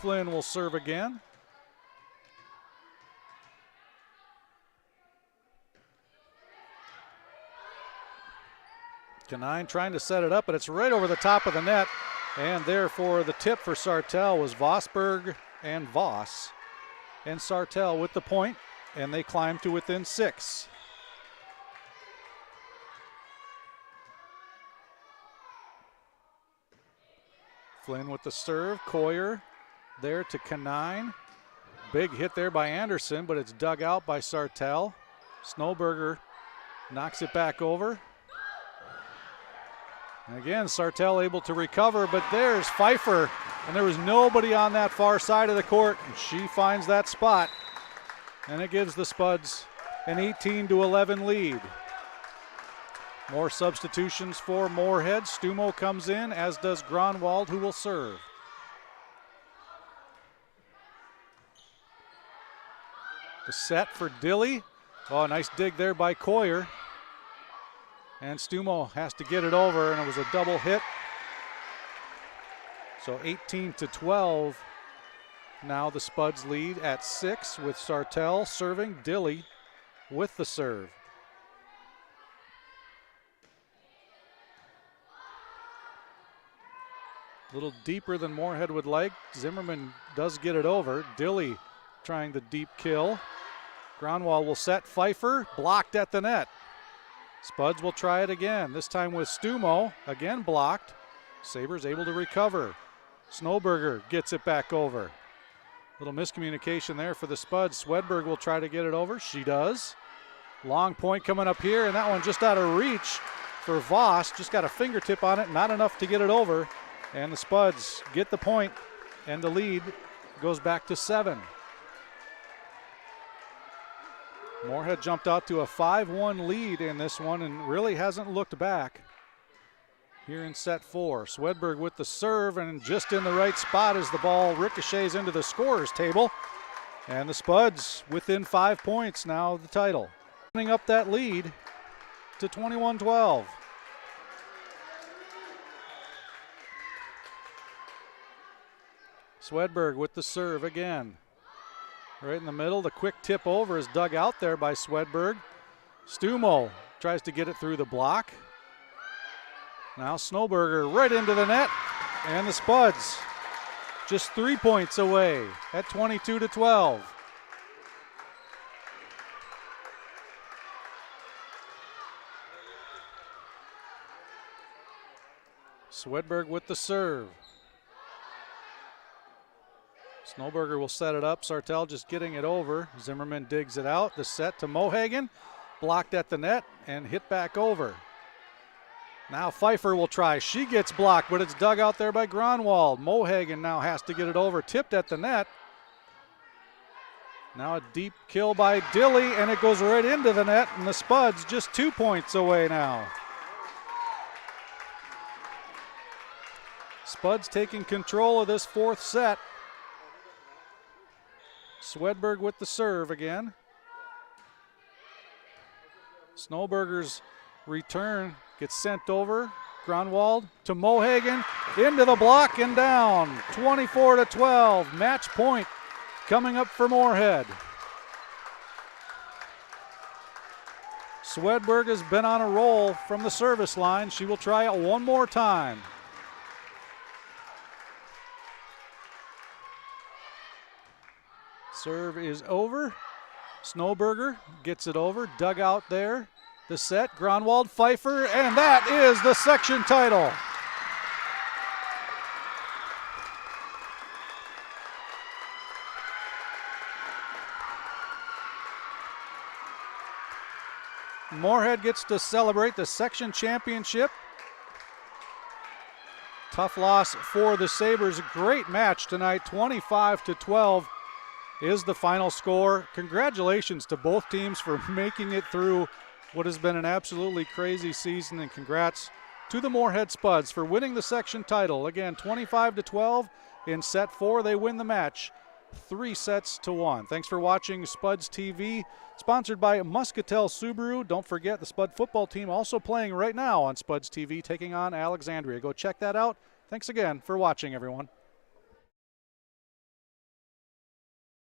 Flynn will serve again. Canine trying to set it up, but it's right over the top of the net. And therefore the tip for Sartell was Vosberg and Voss. And Sartell with the point, and they climb to within 6. Flynn with the serve. Coyer there to Canine. Big hit there by Anderson, but it's dug out by Sartell. Snowberger knocks it back over. And again, Sartell able to recover, but there's Pfeiffer, and there was nobody on that far side of the court, and she finds that spot, and it gives the Spuds an 18-11 lead. More substitutions for Moorhead. Stumo comes in, as does Gronwald, who will serve. The set for Dilly. Oh, nice dig there by Coyer. And Stumo has to get it over, and it was a double hit. So 18-12. Now the Spuds lead at 6 with Sartell serving. Dilly with the serve. A little deeper than Moorhead would like. Zimmerman does get it over. Dilly trying the deep kill. Gronwald will set. Pfeiffer blocked at the net. Spuds will try it again, this time with Stumo, again blocked. Sabres able to recover. Snowberger gets it back over. Little miscommunication there for the Spuds. Swedberg will try to get it over, she does. Long point coming up here, and that one just out of reach for Voss. Just got a fingertip on it, not enough to get it over. And the Spuds get the point, and the lead goes back to 7. Moorhead jumped out to a 5-1 lead in this one and really hasn't looked back here in set 4. Swedberg with the serve, and just in the right spot as the ball ricochets into the scorer's table. And the Spuds within 5 points now, the title. Opening up that lead to 21-12. Swedberg with the serve again. Right in the middle, the quick tip over is dug out there by Swedberg. Stumo tries to get it through the block. Now Snowberger right into the net, and the Spuds just 3 points away at 22-12. Swedberg with the serve. Snowberger will set it up. Sartell just getting it over. Zimmerman digs it out. The set to Mohagan. Blocked at the net and hit back over. Now Pfeiffer will try. She gets blocked, but it's dug out there by Gronwald. Mohagan now has to get it over. Tipped at the net. Now a deep kill by Dilly, and it goes right into the net, and the Spuds just 2 points away now. Spuds taking control of this 4th set. Swedberg with the serve again. Snowberger's return gets sent over. Gronwald to Mohagan, into the block and down. 24-12, match point coming up for Moorhead. Swedberg has been on a roll from the service line. She will try it one more time. Serve is over. Snowberger gets it over, dug out there. The set, Gronwald, Pfeiffer, and that is the section title. Moorhead gets to celebrate the section championship. Tough loss for the Sabres. Great match tonight. 25-12 is the final score. Congratulations to both teams for making it through what has been an absolutely crazy season, and congrats to the Moorhead Spuds for winning the section title. Again, 25-12 in set 4. They win the match 3-1. Thanks for watching Spuds TV, sponsored by Muscatel Subaru. Don't forget the Spud football team also playing right now on Spuds TV, taking on Alexandria. Go check that out. Thanks again for watching, everyone.